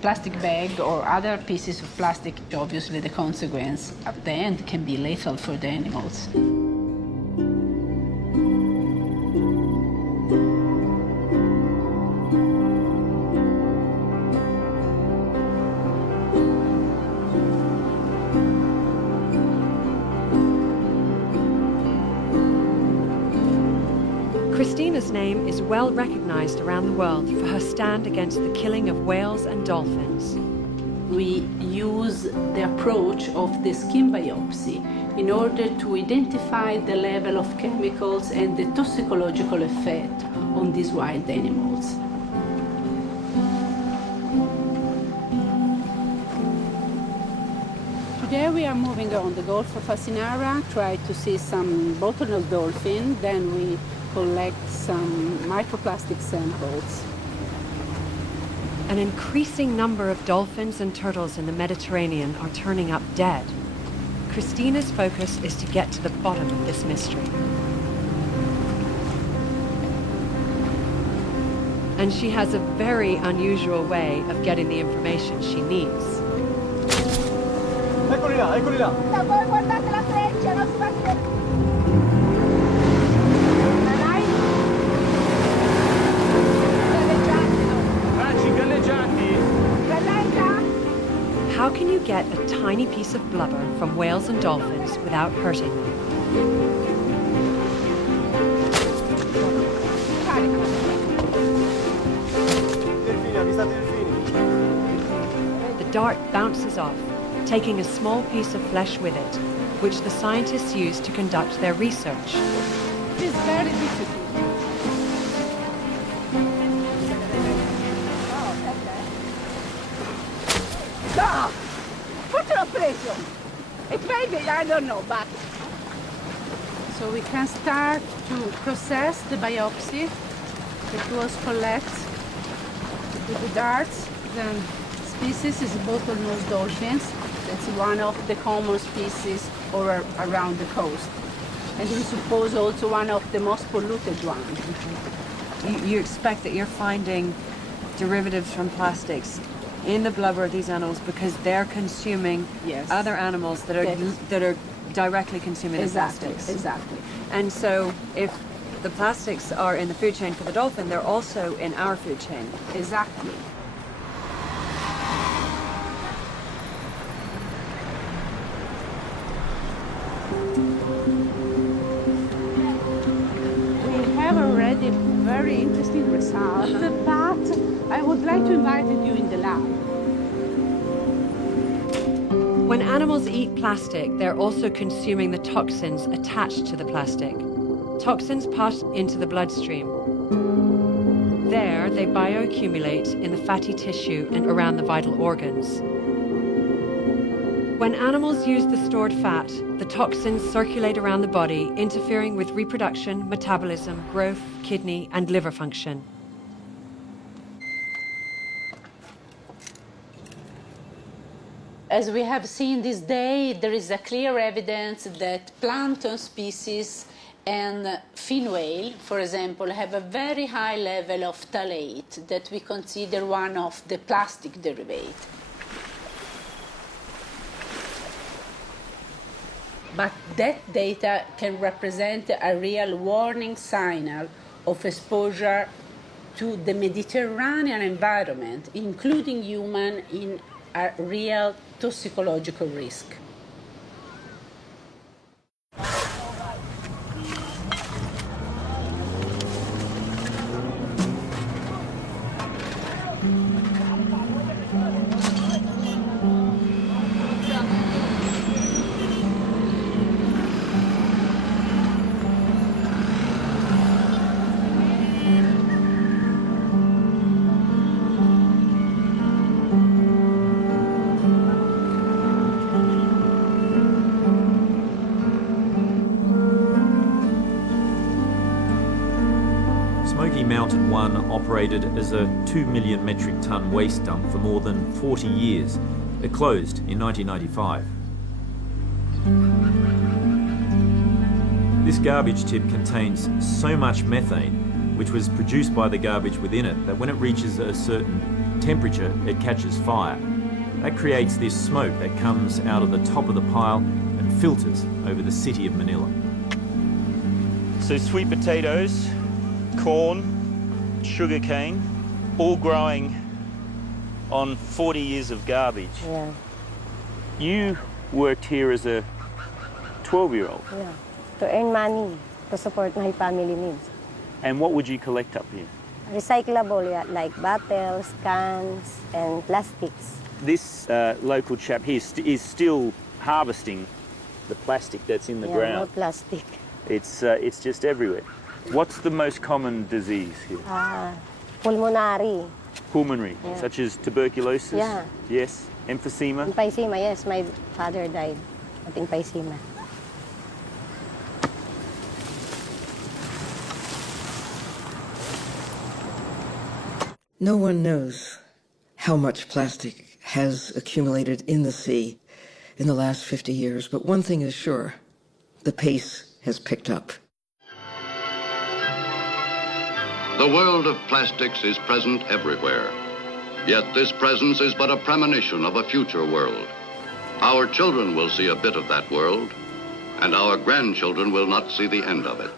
Plastic bag or other pieces of plastic, obviously the consequence at the end can be lethal for the animals. Christina's name is well recognized around the world for her stand against the killing of whales and dolphins. We use the approach of the skin biopsy in order to identify the level of chemicals and the toxicological effect on these wild animals. Today we are moving on the Gulf of Asinara, try to see some bottlenose dolphin, then we collect some microplastic samples. An increasing number of dolphins and turtles in the Mediterranean are turning up dead. Christina's focus is to get to the bottom of this mystery. And she has a very unusual way of getting the information she needs. Eccoli là, eccoli là. Da voi guardate la freccia, non si va a How can you get a tiny piece of blubber from whales and dolphins without hurting them? The dart bounces off, taking a small piece of flesh with it, which the scientists use to conduct their research. It is very difficult. No! Put your pressure. It may be, I don't know, but... So we can start to process the biopsy that was collected with the darts. The species is bottlenose dolphins. That's one of the common species around the coast. And we suppose also one of the most polluted ones. You expect that you're finding derivatives from plastics in the blubber of these animals because they're consuming other animals that are directly consuming the plastics. Exactly. And so if the plastics are in the food chain for the dolphin, they're also in our food chain. Exactly. We have already very interesting results, but I would like to invite you in the lab. When animals eat plastic, they're also consuming the toxins attached to the plastic. Toxins pass into the bloodstream. There, they bioaccumulate in the fatty tissue and around the vital organs. When animals use the stored fat, the toxins circulate around the body, interfering with reproduction, metabolism, growth, kidney, and liver function. As we have seen this day, there is a clear evidence that plankton species and fin whale, for example, have a very high level of phthalate that we consider one of the plastic derivatives. But that data can represent a real warning signal of exposure to the Mediterranean environment, including human, in a real toxicological risk. Smoky Mountain 1 operated as a 2 million metric ton waste dump for more than 40 years. It closed in 1995. This garbage tip contains so much methane, which was produced by the garbage within it, that when it reaches a certain temperature, it catches fire. That creates this smoke that comes out of the top of the pile and filters over the city of Manila. So sweet potatoes, corn, sugarcane, all growing on 40 years of garbage. Yeah. You worked here as a 12-year-old. Yeah. To earn money to support my family needs. And what would you collect up here? Recyclable, yeah, like bottles, cans, and plastics. This local chap here is still harvesting the plastic that's in the No ground. plastic. It's just everywhere. What's the most common disease here? Pulmonary. Pulmonary, Yeah. such as tuberculosis? Yeah. Yes. Emphysema? Emphysema, yes. My father died of emphysema. No one knows how much plastic has accumulated in the sea in the last 50 years, but one thing is sure, the pace has picked up. The world of plastics is present everywhere. Yet this presence is but a premonition of a future world. Our children will see a bit of that world, and our grandchildren will not see the end of it.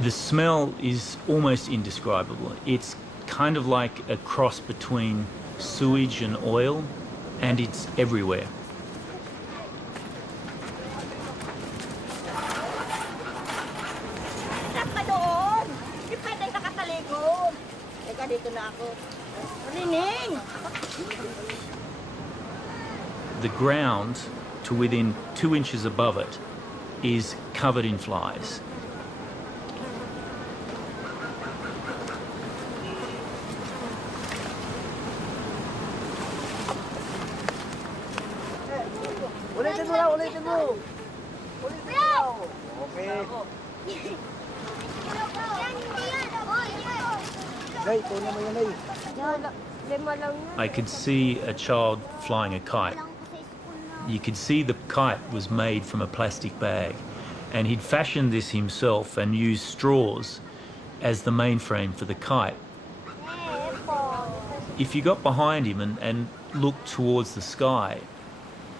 The smell is almost indescribable. It's kind of like a cross between sewage and oil, and it's everywhere. The ground, to within 2 inches above it, is covered in flies. Ulitin mo. Okay. I could see a child flying a kite. You could see the kite was made from a plastic bag, and he'd fashioned this himself and used straws as the mainframe for the kite. If you got behind him and looked towards the sky,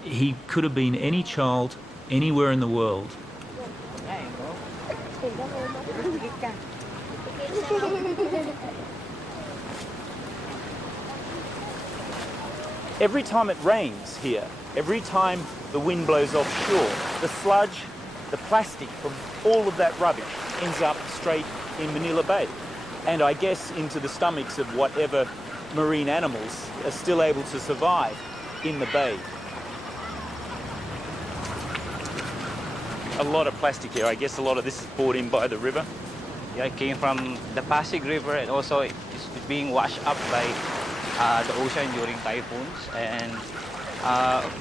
he could have been any child anywhere in the world. Every time it rains here, every time the wind blows offshore, the sludge, the plastic from all of that rubbish ends up straight in Manila Bay. And I guess into the stomachs of whatever marine animals are still able to survive in the bay. A lot of plastic here. I guess a lot of this is brought in by the river. Yeah, it came from the Pasig River, and also it's being washed up by the ocean during typhoons. And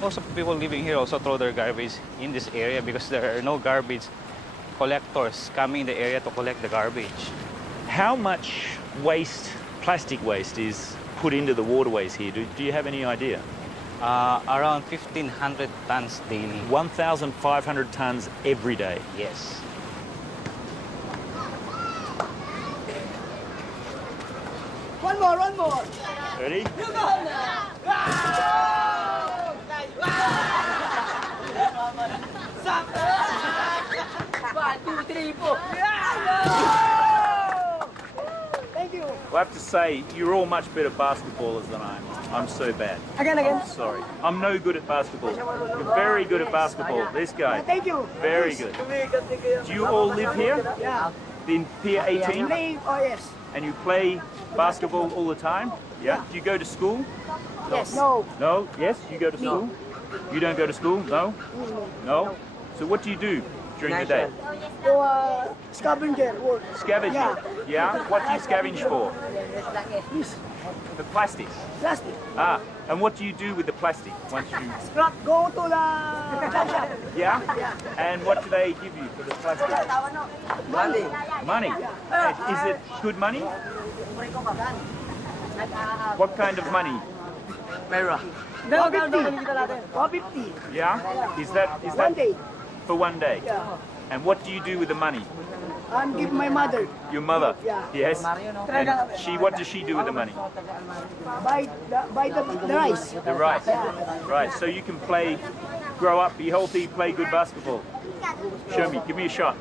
most of the people living here also throw their garbage in this area because there are no garbage collectors coming in the area to collect the garbage. How much waste, plastic waste, is put into the waterways here? Do you have any idea? Around 1,500 tons daily. 1,500 tons every day? Yes. One more. Ready? You go now. 1, 2, 3, 4. Thank you. I have to say, you're all much better basketballers than I am. I'm so bad. Again. I'm sorry. I'm no good at basketball. You're very good at basketball. This guy. Thank you. Very good. Do you all live here? Yeah. In Pier 18? Oh, yes. And you play basketball all the time? Yeah. Do you go to school? Yes. No. No? Yes? You go to school? You don't go to school? No? No? So what do you do during the day? Scavenger work. Scavenging? Yeah? What do you scavenge for? The plastic? Plastic. Ah, and what do you do with the plastic once you... Scrap, go to the shop. Yeah? And what do they give you for the plastic? Money. Money? Is it good money? What kind of money? Pera. 150. Yeah? Is that 1 day. for 1 day? Yeah. And what do you do with the money? And give my mother. Your mother? Yeah. Yes? And what does she do with the money? Buy the rice. The rice? Right, so you can grow up, be healthy, play good basketball. Show me, give me a shot.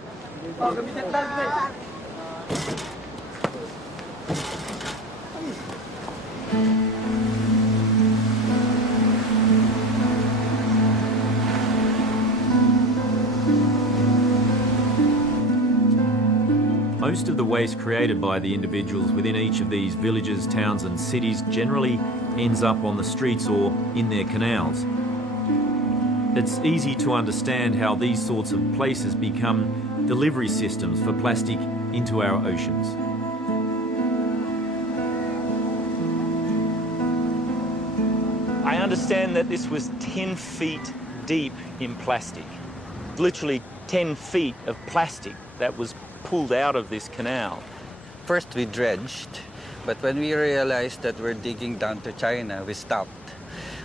Most of the waste created by the individuals within each of these villages, towns and cities generally ends up on the streets or in their canals. It's easy to understand how these sorts of places become delivery systems for plastic into our oceans. I understand that this was 10 feet deep in plastic. Literally 10 feet of plastic that was pulled out of this canal. First we dredged, but when we realized that we're digging down to China, we stopped.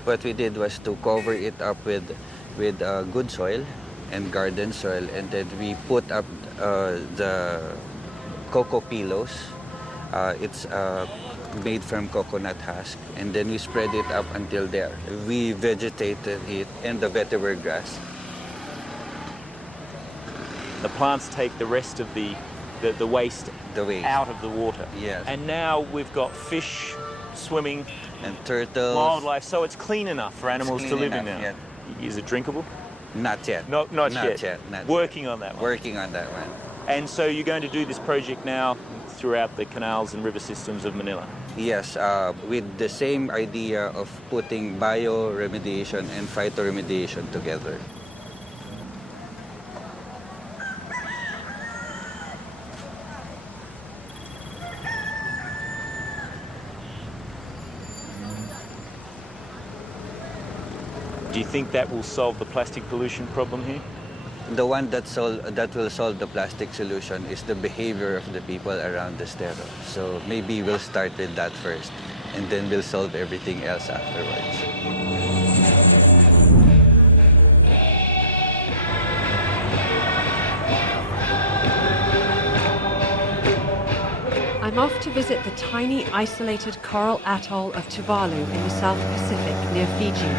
What we did was to cover it up with good soil and garden soil, and then we put up the cocoa pillows. It's made from coconut husk, and then we spread it up until there. We vegetated it in the vetiver grass. The plants take the rest of the waste out of the water. Yes. And now we've got fish swimming. And turtles. Wildlife, so it's clean enough for animals to live in now. Yeah. Is it drinkable? Not yet. Not yet. Working on that one. Working on that one. And so you're going to do this project now throughout the canals and river systems of Manila? Yes, with the same idea of putting bioremediation and phytoremediation together. Do you think that will solve the plastic pollution problem here? The one that will solve the plastic solution is the behavior of the people around the Estero. So maybe we'll start with that first, and then we'll solve everything else afterwards. I'm off to visit the tiny, isolated coral atoll of Tuvalu in the South Pacific near Fiji.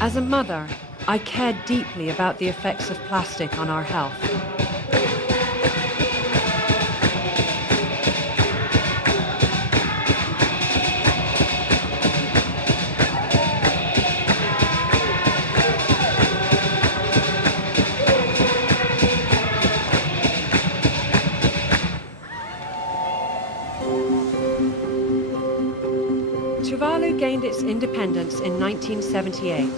As a mother, I care deeply about the effects of plastic on our health. Tuvalu gained its independence in 1978.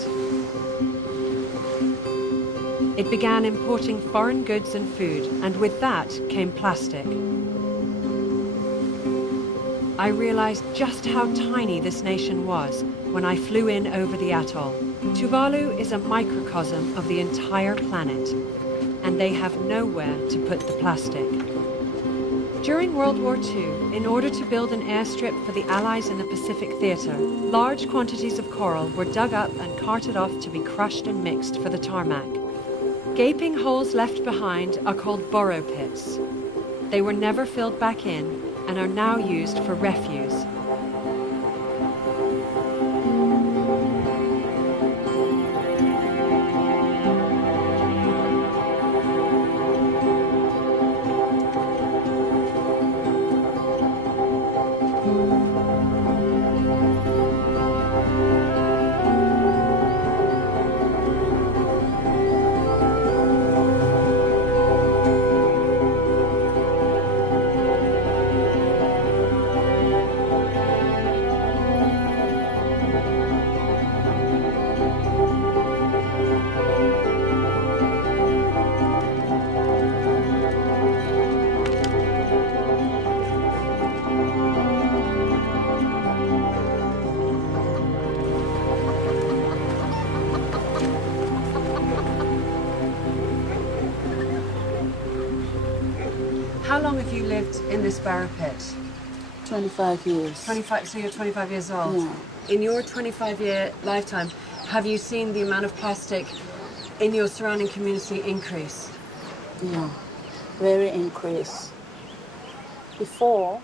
It began importing foreign goods and food, and with that came plastic. I realized just how tiny this nation was when I flew in over the atoll. Tuvalu is a microcosm of the entire planet, and they have nowhere to put the plastic. During World War II, in order to build an airstrip for the Allies in the Pacific Theater, large quantities of coral were dug up and carted off to be crushed and mixed for the tarmac. Gaping holes left behind are called borrow pits. They were never filled back in and are now used for refuse. you lived in this Barra pit? 25 years. 25, so you're 25 years old? Yeah. In your 25-year lifetime, have you seen the amount of plastic in your surrounding community increase? Yeah, very increase. Before,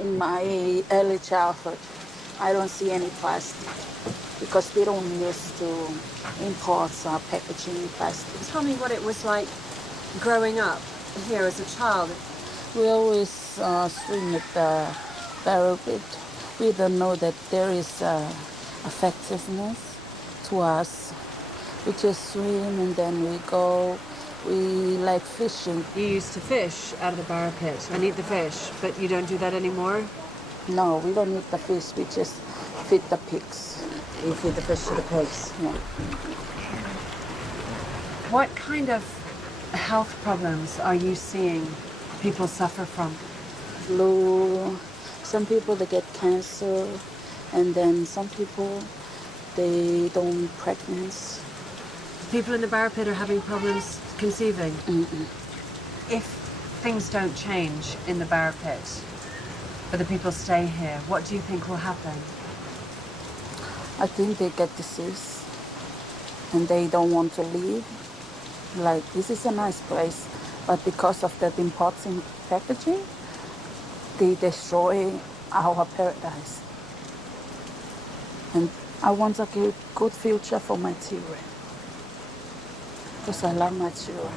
in my early childhood, I don't see any plastic because we don't used to import packaging plastic. Tell me what it was like growing up here as a child. We always swim at the barrel pit. We don't know that there is effectiveness to us. We just swim and then we go. We like fishing. You used to fish out of the Barra pit and eat the fish, but you don't do that anymore? No, we don't eat the fish. We just feed the pigs. You feed the fish to the pigs? Yeah. What kind of health problems are you seeing people suffer from? Flu. Some people, they get cancer. And then some people, they don't pregnant. People in the Barra pit are having problems conceiving? Mm-mm. If things don't change in the Barra pit, but the people stay here, what do you think will happen? I think they get disease and they don't want to leave. Like, this is a nice place, but because of the importing packaging, they destroy our paradise. And I want a good future for my children, because I love my children.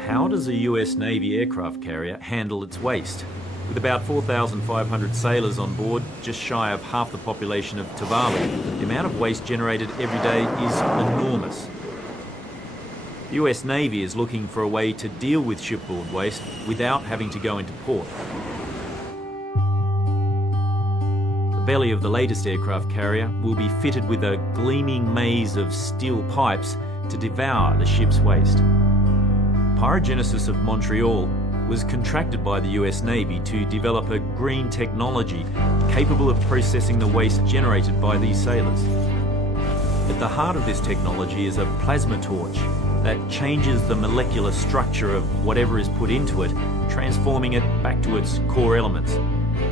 How does a US Navy aircraft carrier handle its waste? With about 4,500 sailors on board, just shy of half the population of Tuvalu, the amount of waste generated every day is enormous. The US Navy is looking for a way to deal with shipboard waste without having to go into port. The belly of the latest aircraft carrier will be fitted with a gleaming maze of steel pipes to devour the ship's waste. Pyrogenesis of Montreal was contracted by the US Navy to develop a green technology capable of processing the waste generated by these sailors. At the heart of this technology is a plasma torch that changes the molecular structure of whatever is put into it, transforming it back to its core elements.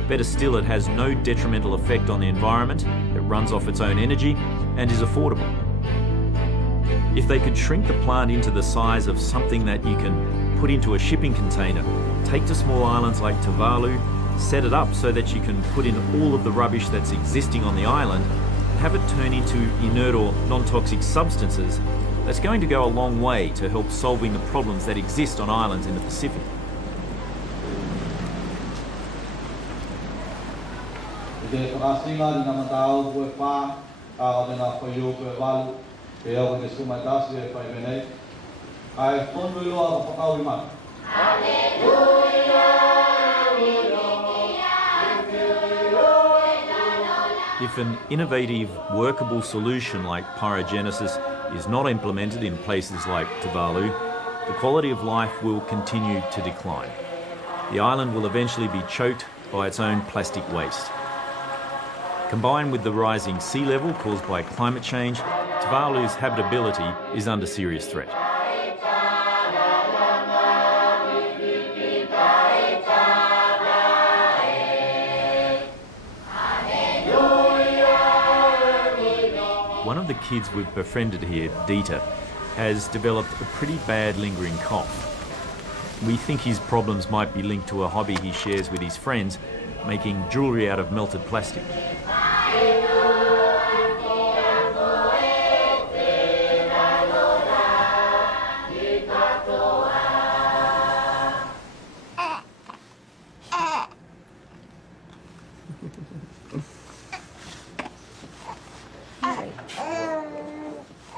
Better still, it has no detrimental effect on the environment, it runs off its own energy, and is affordable. If they could shrink the plant into the size of something that you can put into a shipping container, take to small islands like Tuvalu, set it up so that you can put in all of the rubbish that's existing on the island, and have it turn into inert or non-toxic substances, that's going to go a long way to help solving the problems that exist on islands in the Pacific. If an innovative, workable solution like pyrogenesis is not implemented in places like Tuvalu, the quality of life will continue to decline. The island will eventually be choked by its own plastic waste. Combined with the rising sea level caused by climate change, Tuvalu's habitability is under serious threat. One of the kids we've befriended here, Dieter, has developed a pretty bad lingering cough. We think his problems might be linked to a hobby he shares with his friends, making jewellery out of melted plastic.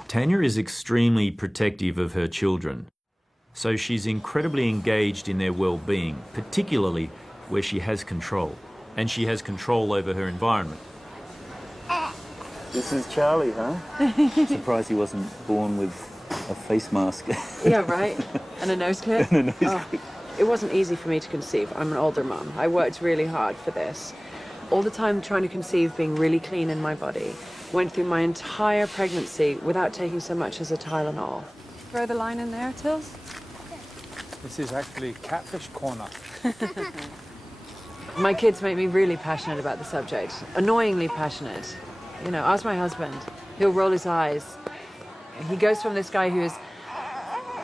Tanya is extremely protective of her children, so she's incredibly engaged in their well-being, particularly where she has control, and she has control over her environment. This is Charlie, huh? Surprised he wasn't born with a face mask. Yeah, right. And a nose clip. And a nose clip. It wasn't easy for me to conceive. I'm an older mum. I worked really hard for this. All the time trying to conceive, being really clean in my body. Went through my entire pregnancy without taking so much as a Tylenol. Throw the line in there, Tills. This is actually Catfish Corner. My kids make me really passionate about the subject, annoyingly passionate. You know, ask my husband. He'll roll his eyes. He goes from this guy who is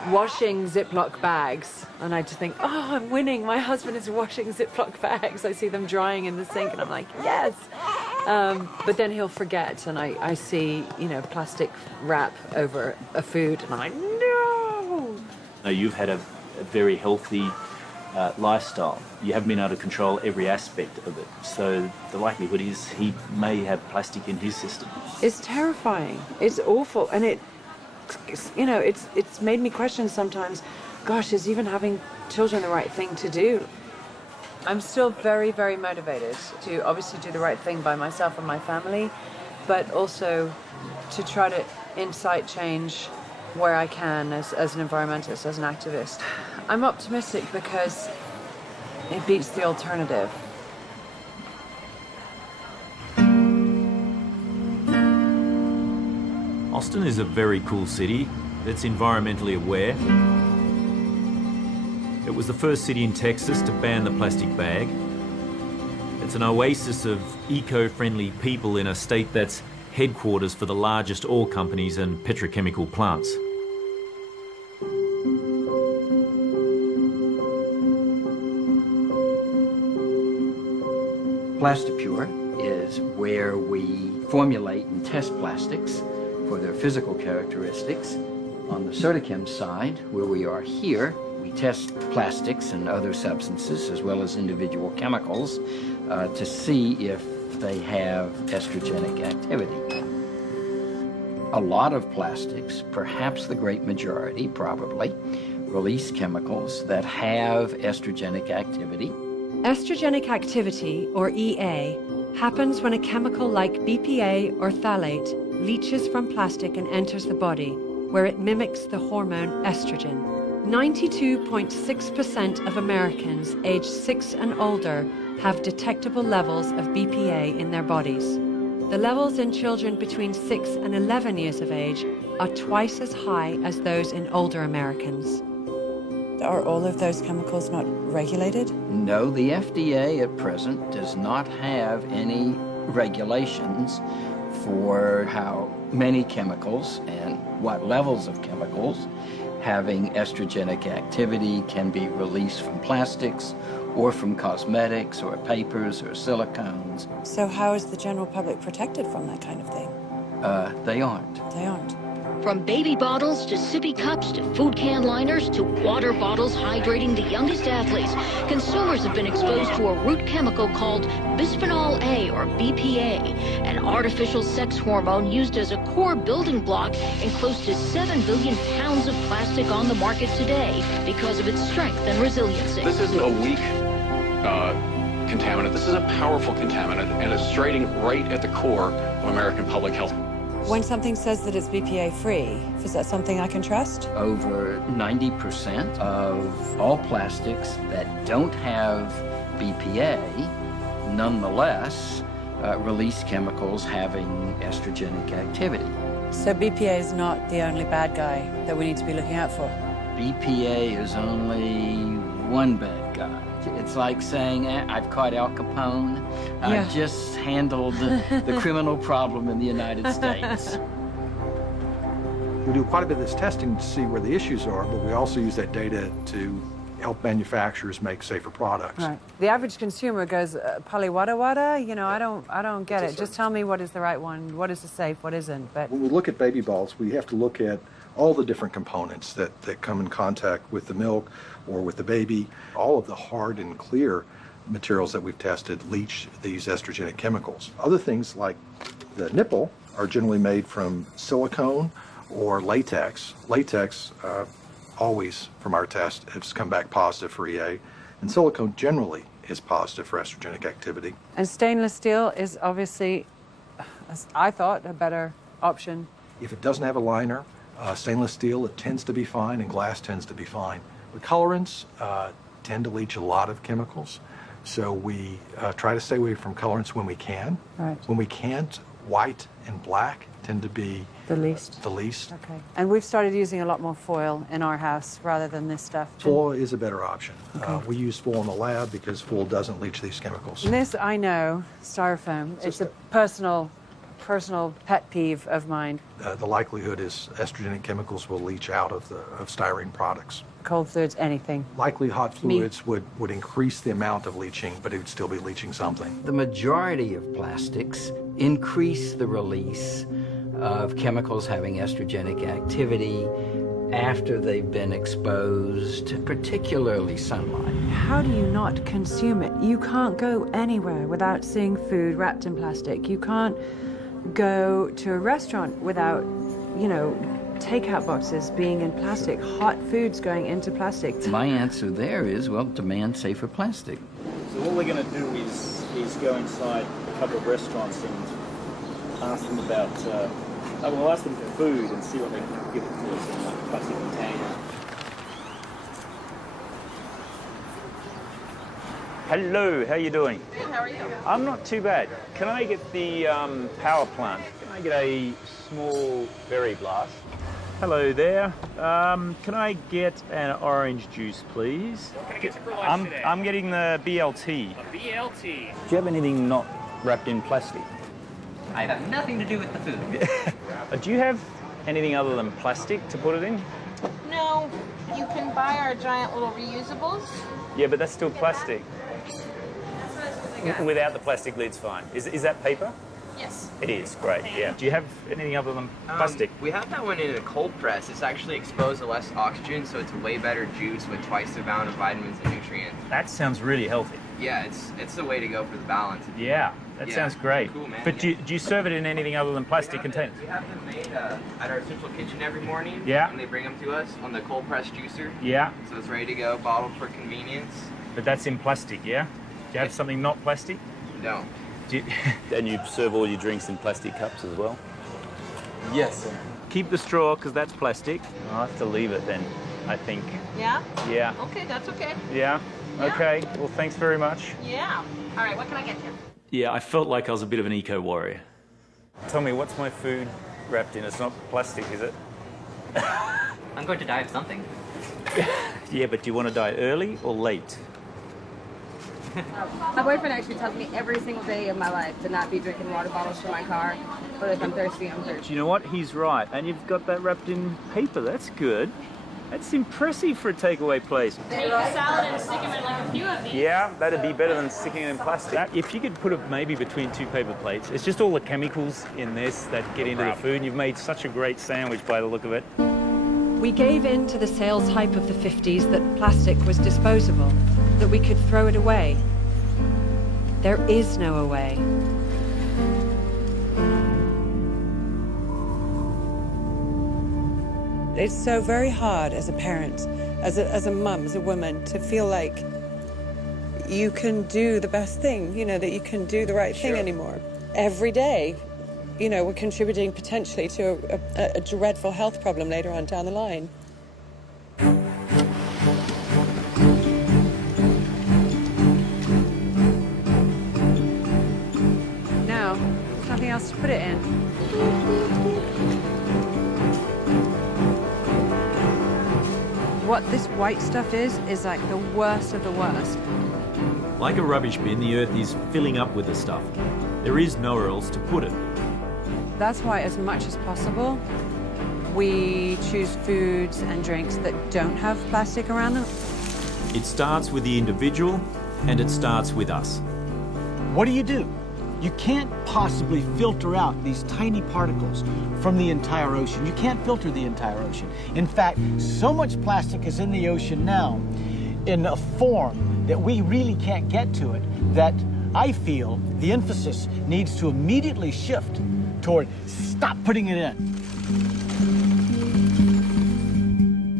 washing Ziploc bags, and I just think, oh, I'm winning. My husband is washing Ziploc bags. I see them drying in the sink, and I'm like, yes. But then he'll forget, and I see, you know, plastic wrap over a food, and I'm like, no. No, you've had a very healthy lifestyle. You haven't been able to control every aspect of it. So the likelihood is he may have plastic in his system. It's terrifying. It's awful, and you know, it's made me question sometimes, gosh, is even having children the right thing to do? I'm still very, very motivated to obviously do the right thing by myself and my family, but also to try to incite change where I can as an environmentalist, as an activist. I'm optimistic because it beats the alternative. Austin is a very cool city that's environmentally aware. It was the first city in Texas to ban the plastic bag. It's an oasis of eco-friendly people in a state that's headquarters for the largest oil companies and petrochemical plants. Plastipure is where we formulate and test plastics for their physical characteristics. On the Sodachem side, where we are here, we test plastics and other substances as well as individual chemicals to see if they have estrogenic activity. A lot of plastics, perhaps the great majority probably, release chemicals that have estrogenic activity. Estrogenic activity, or EA, happens when a chemical like BPA or phthalate leaches from plastic and enters the body, where it mimics the hormone estrogen. 92.6% of Americans aged 6 and older have detectable levels of BPA in their bodies. The levels in children between 6 and 11 years of age are twice as high as those in older Americans. Are all of those chemicals not regulated? No, the FDA at present does not have any regulations for how many chemicals and what levels of chemicals having estrogenic activity can be released from plastics or from cosmetics or papers or silicones. So how is the general public protected from that kind of thing? They aren't. They aren't. From baby bottles to sippy cups to food can liners to water bottles hydrating the youngest athletes, consumers have been exposed to a root chemical called bisphenol A, or BPA, an artificial sex hormone used as a core building block in close to 7 billion pounds of plastic on the market today because of its strength and resiliency. This isn't a weak contaminant. This is a powerful contaminant, and it's striking right at the core of American public health. When something says that it's BPA free, is that something I can trust? Over 90% of all plastics that don't have BPA, nonetheless, release chemicals having estrogenic activity. So BPA is not the only bad guy that we need to be looking out for? BPA is only one bad guy. It's like saying, I've caught Al Capone. Yeah. I just handled the criminal problem in the United States. We do quite a bit of this testing to see where the issues are, but we also use that data to help manufacturers make safer products. Right. The average consumer goes, Polly wada wada? You know, I don't get it. Just tell me what is the right one, what is the safe, what isn't. But when we look at baby bottles, we have to look at all the different components that come in contact with the milk or with the baby. All of the hard and clear materials that we've tested leach these estrogenic chemicals. Other things like the nipple are generally made from silicone or latex. Latex always, from our test, has come back positive for EA, and silicone generally is positive for estrogenic activity. And stainless steel is obviously, I thought, a better option. If it doesn't have a liner, Stainless steel, it tends to be fine, and glass tends to be fine. The colorants tend to leach a lot of chemicals, so we try to stay away from colorants when we can. Right. When we can't, white and black tend to be The least. the least. Okay. And we've started using a lot more foil in our house rather than this stuff. Foil is a better option. Okay. We use foil in the lab because foil doesn't leach these chemicals. And this, I know, styrofoam. It's a personal pet peeve of mine. The likelihood is estrogenic chemicals will leach out of styrene products. Cold fluids, anything. Likely hot fluids would increase the amount of leaching, but it would still be leaching something. The majority of plastics increase the release of chemicals having estrogenic activity after they've been exposed to particularly sunlight. How do you not consume it? You can't go anywhere without seeing food wrapped in plastic. You can't go to a restaurant without, takeout boxes being in plastic, hot foods going into plastic. My answer there is, well, demand safer plastic. So what we're going to do is go inside a couple of restaurants and ask them about, we'll ask them for food and see what they can give it to us in like a plastic container. Hello, how you doing? Good, how are you? I'm not too bad. Can I get the power plant? Can I get a small berry blast? Hello there. Can I get an orange juice, please? What can I get you for lunch today? I'm getting the BLT. A BLT. Do you have anything not wrapped in plastic? I have nothing to do with the food. Do you have anything other than plastic to put it in? No, you can buy our giant little reusables. Yeah, but that's still plastic. Without the plastic lid's fine. Is that paper? Yes. It is, great, yeah. Do you have anything other than plastic? We have that one in a cold press. It's actually exposed to less oxygen, so it's a way better juice with twice the amount of vitamins and nutrients. That sounds really healthy. Yeah, it's the way to go for the balance. Yeah, that sounds great. Cool, man. But do you serve it in anything other than plastic containers? We have them made at our central kitchen every morning. Yeah. And they bring them to us on the cold press juicer. Yeah. So it's ready to go, bottled for convenience. But that's in plastic, yeah? Do you have something not plastic? No. And you serve all your drinks in plastic cups as well? Yes, sir. Keep the straw, because that's plastic. I'll have to leave it then, I think. Yeah? Yeah. Okay, that's okay. Yeah? Yeah. Okay, well, thanks very much. Yeah. All right, what can I get you? Yeah, I felt like I was a bit of an eco-warrior. Tell me, what's my food wrapped in? It's not plastic, is it? I'm going to die of something. Yeah, but do you want to die early or late? My boyfriend actually tells me every single day of my life to not be drinking water bottles from my car. But if I'm thirsty, I'm thirsty. Do you know what? He's right. And you've got that wrapped in paper. That's good. That's impressive for a takeaway place. Make a salad and stick them in like a few of these. Yeah, that'd be better than sticking it in plastic. If you could put it maybe between two paper plates, it's just all the chemicals in this that get into the food. And you've made such a great sandwich by the look of it. We gave in to the sales hype of the 50s that plastic was disposable, that we could throw it away. There is no away. It's so very hard as a parent, as a mum, as a woman, to feel like you can do the best thing, that you can do the right thing anymore. Every day, we're contributing potentially to a dreadful health problem later on down the line. Now, there's nothing else to put it in. What this white stuff is like the worst of the worst. Like a rubbish bin, the earth is filling up with the stuff. There is nowhere else to put it. That's why, as much as possible, we choose foods and drinks that don't have plastic around them. It starts with the individual, and it starts with us. What do? You can't possibly filter out these tiny particles from the entire ocean. You can't filter the entire ocean. In fact, so much plastic is in the ocean now in a form that we really can't get to it, that I feel the emphasis needs to immediately shift toward stop putting it in.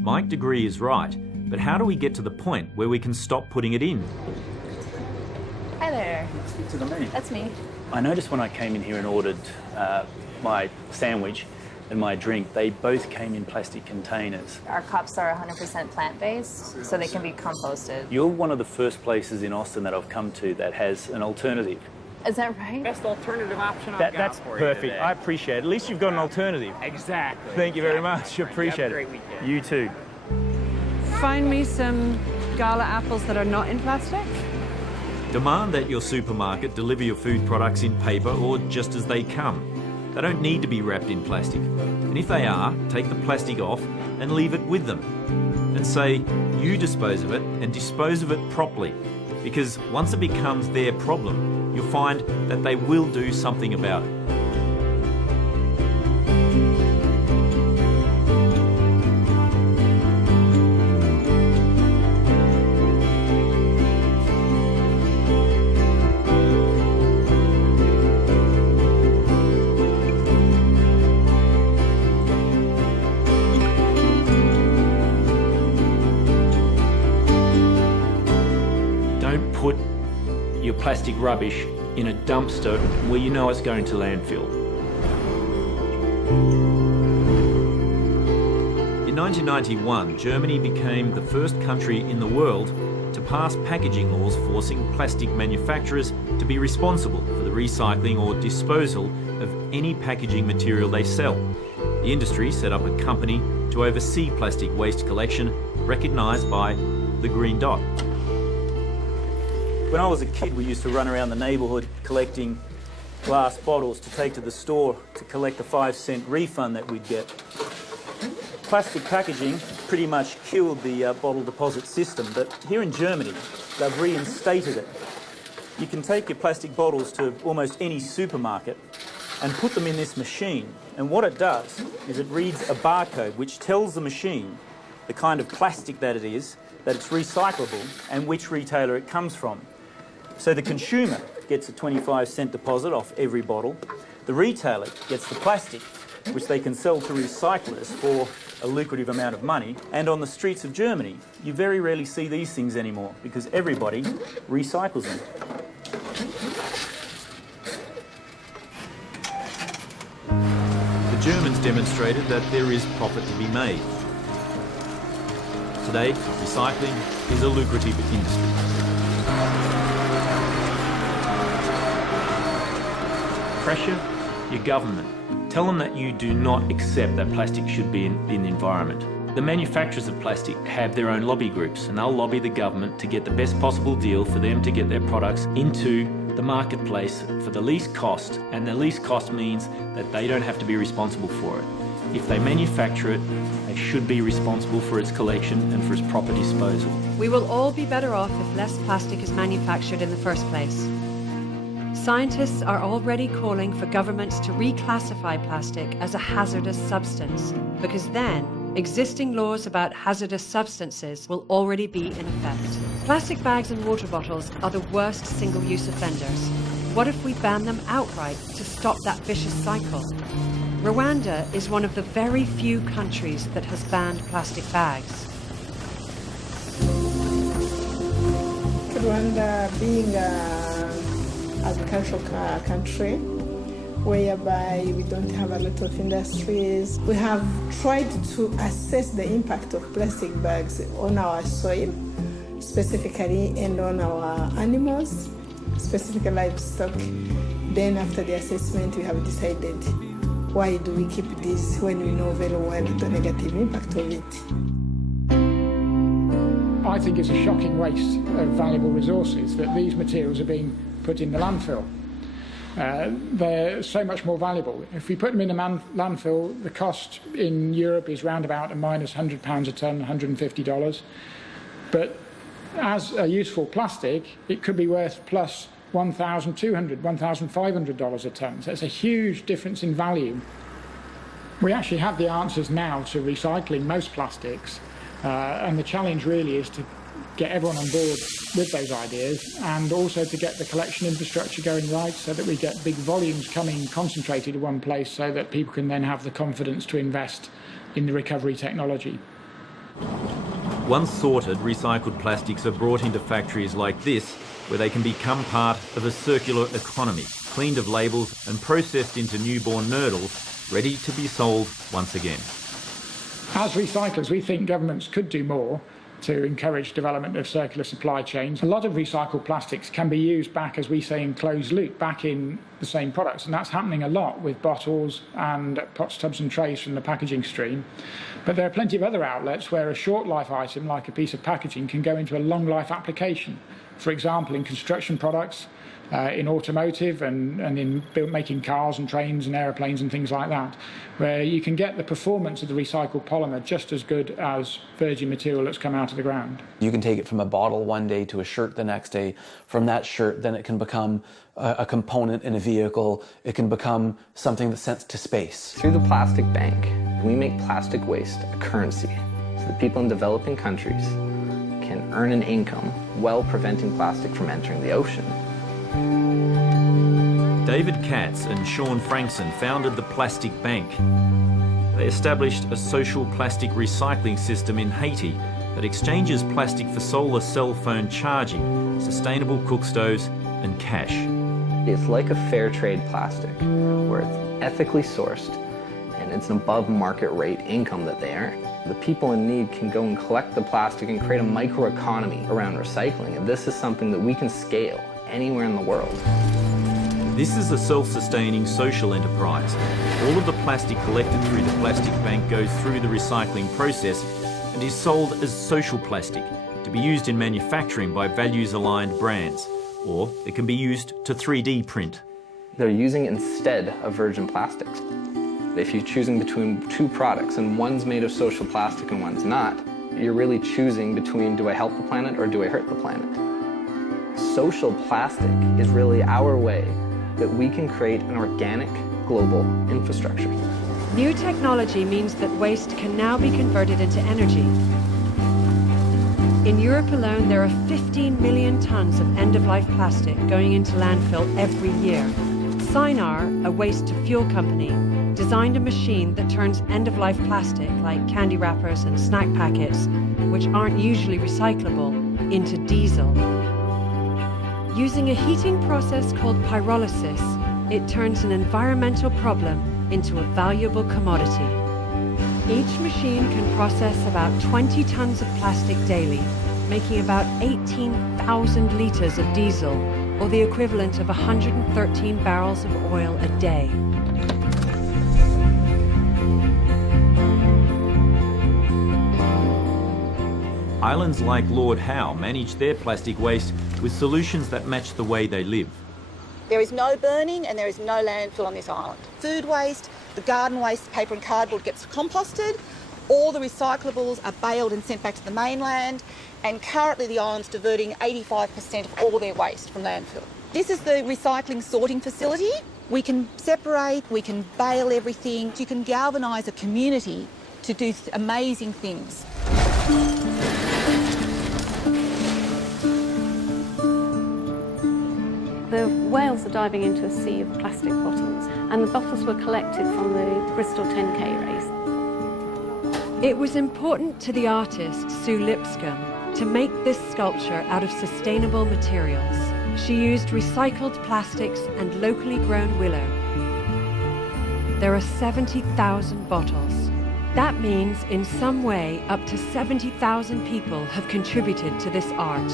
Mike Degree is right, but how do we get to the point where we can stop putting it in? Hi there. Speak to the menu. That's me. I noticed when I came in here and ordered my sandwich and my drink, they both came in plastic containers. Our cups are 100% plant-based, so they can be composted. You're one of the first places in Austin that I've come to that has an alternative. Is that right? Best alternative option I've got That's for perfect. you today. I appreciate it. At least you've got an alternative. Exactly. Thank you very much. Appreciate Have a it. great weekend. You too. Find me some gala apples that are not in plastic. Demand that your supermarket deliver your food products in paper or just as they come. They don't need to be wrapped in plastic. And if they are, take the plastic off and leave it with them. And say, you dispose of it and dispose of it properly. Because once it becomes their problem, you'll find that they will do something about it. Don't put your plastic rubbish in a dumpster where you know it's going to landfill. In 1991, Germany became the first country in the world to pass packaging laws forcing plastic manufacturers to be responsible for the recycling or disposal of any packaging material they sell. The industry set up a company to oversee plastic waste collection, recognised by the Green Dot. When I was a kid, we used to run around the neighbourhood collecting glass bottles to take to the store to collect the 5-cent refund that we'd get. Plastic packaging pretty much killed the bottle deposit system, but here in Germany, they've reinstated it. You can take your plastic bottles to almost any supermarket and put them in this machine, and what it does is it reads a barcode which tells the machine the kind of plastic that it is, that it's recyclable, and which retailer it comes from. So the consumer gets a 25-cent deposit off every bottle. The retailer gets the plastic, which they can sell to recyclers for a lucrative amount of money. And on the streets of Germany, you very rarely see these things anymore because everybody recycles them. The Germans demonstrated that there is profit to be made. Today, recycling is a lucrative industry. Pressure your government. Tell them that you do not accept that plastic should be in the environment. The manufacturers of plastic have their own lobby groups, and they'll lobby the government to get the best possible deal for them to get their products into the marketplace for the least cost, and the least cost means that they don't have to be responsible for it. If they manufacture it, they should be responsible for its collection and for its proper disposal. We will all be better off if less plastic is manufactured in the first place. Scientists are already calling for governments to reclassify plastic as a hazardous substance, because then existing laws about hazardous substances will already be in effect. Plastic bags and water bottles are the worst single-use offenders. What if we ban them outright to stop that vicious cycle? Rwanda is one of the very few countries that has banned plastic bags. Rwanda being an agricultural country, whereby we don't have a lot of industries, we have tried to assess the impact of plastic bags on our soil, specifically, and on our animals, specifically livestock. Then after the assessment, we have decided, why do we keep this when we know very well the negative impact of it? I think it's a shocking waste of valuable resources that these materials are being put in the landfill. They're so much more valuable. If we put them in a landfill, the cost in Europe is round about a minus £100 a tonne, $150. But as a useful plastic, it could be worth plus $1,200, $1,500 a tonne. So it's a huge difference in value. We actually have the answers now to recycling most plastics, and the challenge really is to get everyone on board with those ideas, and also to get the collection infrastructure going right so that we get big volumes coming concentrated in one place so that people can then have the confidence to invest in the recovery technology. Once sorted, recycled plastics are brought into factories like this, where they can become part of a circular economy. cleaned of labels and processed into newborn nurdles, ready to be sold once again. As recyclers, we think governments could do more to encourage development of circular supply chains. A lot of recycled plastics can be used back, as we say, in closed loop, back in the same products, and that's happening a lot with bottles and pots, tubs and trays from the packaging stream. But there are plenty of other outlets where a short life item, like a piece of packaging, can go into a long life application. For example, in construction products, in automotive and in making cars and trains and aeroplanes and things like that, where you can get the performance of the recycled polymer just as good as virgin material that's come out of the ground. You can take it from a bottle one day to a shirt the next day. From that shirt, then it can become a component in a vehicle. It can become something that's sent to space. Through the Plastic Bank, we make plastic waste a currency so that people in developing countries can earn an income while preventing plastic from entering the ocean. David Katz and Sean Frankson founded the Plastic Bank. They established a social plastic recycling system in Haiti that exchanges plastic for solar cell phone charging, sustainable cook stoves and cash. It's like a fair trade plastic, where it's ethically sourced and it's an above market rate income that they earn. The people in need can go and collect the plastic and create a microeconomy around recycling, and this is something that we can scale anywhere in the world. This is a self-sustaining social enterprise. All of the plastic collected through the Plastic Bank goes through the recycling process and is sold as social plastic to be used in manufacturing by values-aligned brands, or it can be used to 3D print. They're using instead of virgin plastics. If you're choosing between two products and one's made of social plastic and one's not, you're really choosing between, do I help the planet or do I hurt the planet? Social plastic is really our way that we can create an organic global infrastructure. New technology means that waste can now be converted into energy. In Europe alone, there are 15 million tons of end-of-life plastic going into landfill every year. Sinar, a waste-to-fuel company, designed a machine that turns end-of-life plastic, like candy wrappers and snack packets, which aren't usually recyclable, into diesel. Using a heating process called pyrolysis, it turns an environmental problem into a valuable commodity. Each machine can process about 20 tons of plastic daily, making about 18,000 litres of diesel, or the equivalent of 113 barrels of oil a day. Islands like Lord Howe manage their plastic waste with solutions that match the way they live. There is no burning and there is no landfill on this island. Food waste, the garden waste, paper and cardboard gets composted. All the recyclables are baled and sent back to the mainland, and currently the island's diverting 85% of all their waste from landfill. This is the recycling sorting facility. We can separate, we can bale everything. You can galvanise a community to do amazing things. The whales are diving into a sea of plastic bottles, and the bottles were collected from the Bristol 10K race. It was important to the artist Sue Lipscomb to make this sculpture out of sustainable materials. She used recycled plastics and locally grown willow. There are 70,000 bottles. That means in some way up to 70,000 people have contributed to this art.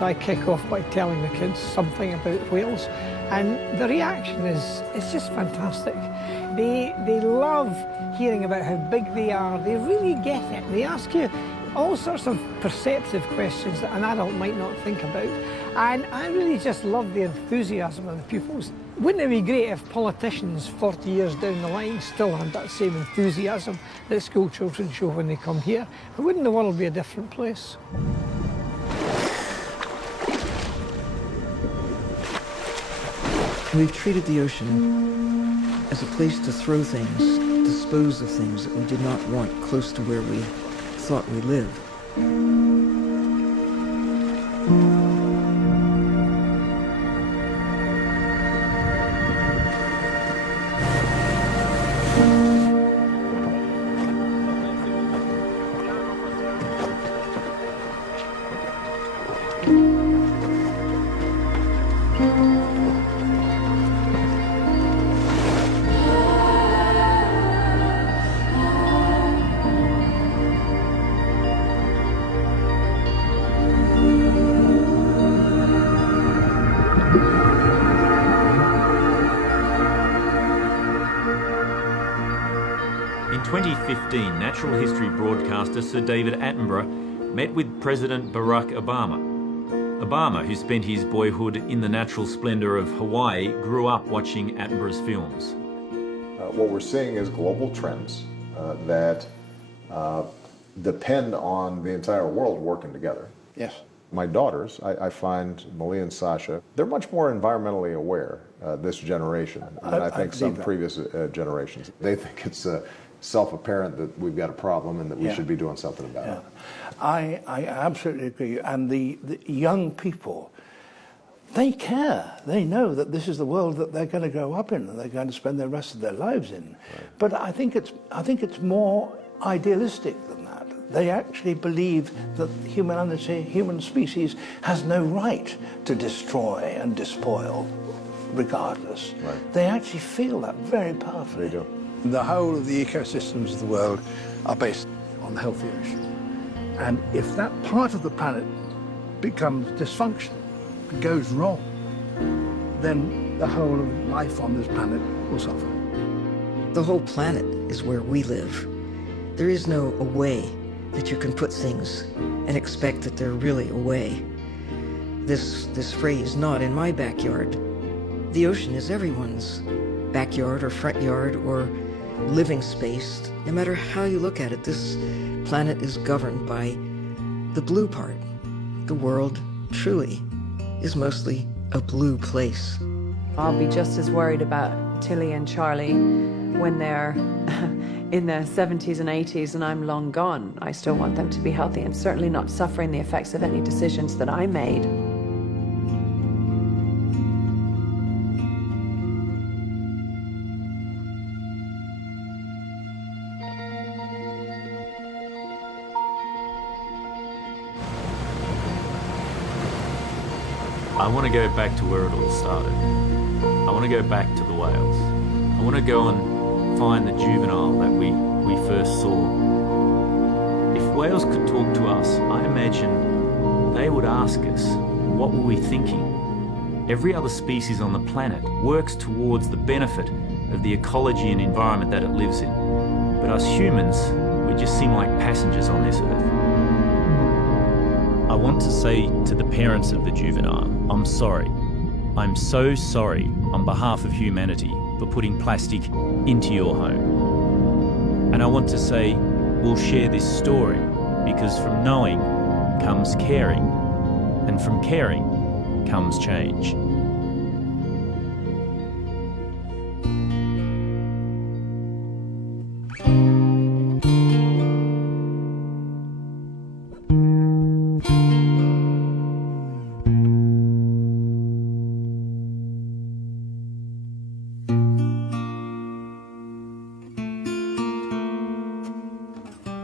I kick off by telling the kids something about whales, and the reaction is just fantastic. They love hearing about how big they are. They really get it. They ask you all sorts of perceptive questions that an adult might not think about, and I really just love the enthusiasm of the pupils. Wouldn't it be great if politicians 40 years down the line still had that same enthusiasm that school children show when they come here? Wouldn't the world be a different place? We've treated the ocean as a place to throw things, dispose of things that we did not want close to where we thought we lived. 2015, natural history broadcaster Sir David Attenborough met with President Barack Obama. Obama, who spent his boyhood in the natural splendour of Hawaii, grew up watching Attenborough's films. What we're seeing is global trends that depend on the entire world working together. Yes. My daughters, I find, Malia and Sasha, they're much more environmentally aware, this generation, than I think some previous generations. They think it's self-apparent that we've got a problem and that we should be doing something about it. I absolutely agree. And the young people, they care. They know that this is the world that they're going to grow up in and they're going to spend the rest of their lives in. Right. But I think it's more idealistic than that. They actually believe that humanity, human species, has no right to destroy and despoil, regardless. Right. They actually feel that very powerfully. They do. The whole of the ecosystems of the world are based on the healthy ocean. And if that part of the planet becomes dysfunctional, goes wrong, then the whole of life on this planet will suffer. The whole planet is where we live. There is no away that you can put things and expect that they're really away. This phrase, not in my backyard. The ocean is everyone's backyard or front yard or living space. No matter how you look at it, this planet is governed by the blue part. The world truly is mostly a blue place. I'll be just as worried about Tilly and Charlie when they're in their 70s and 80s and I'm long gone. I still want them to be healthy and certainly not suffering the effects of any decisions that I made. I want to go back to where it all started. I want to go back to the whales. I want to go and find the juvenile that we first saw. If whales could talk to us, I imagine they would ask us, what were we thinking? Every other species on the planet works towards the benefit of the ecology and environment that it lives in. But us humans, we just seem like passengers on this earth. I want to say to the parents of the juvenile, I'm sorry. I'm so sorry on behalf of humanity for putting plastic into your home. And I want to say, we'll share this story because from knowing comes caring, and from caring comes change.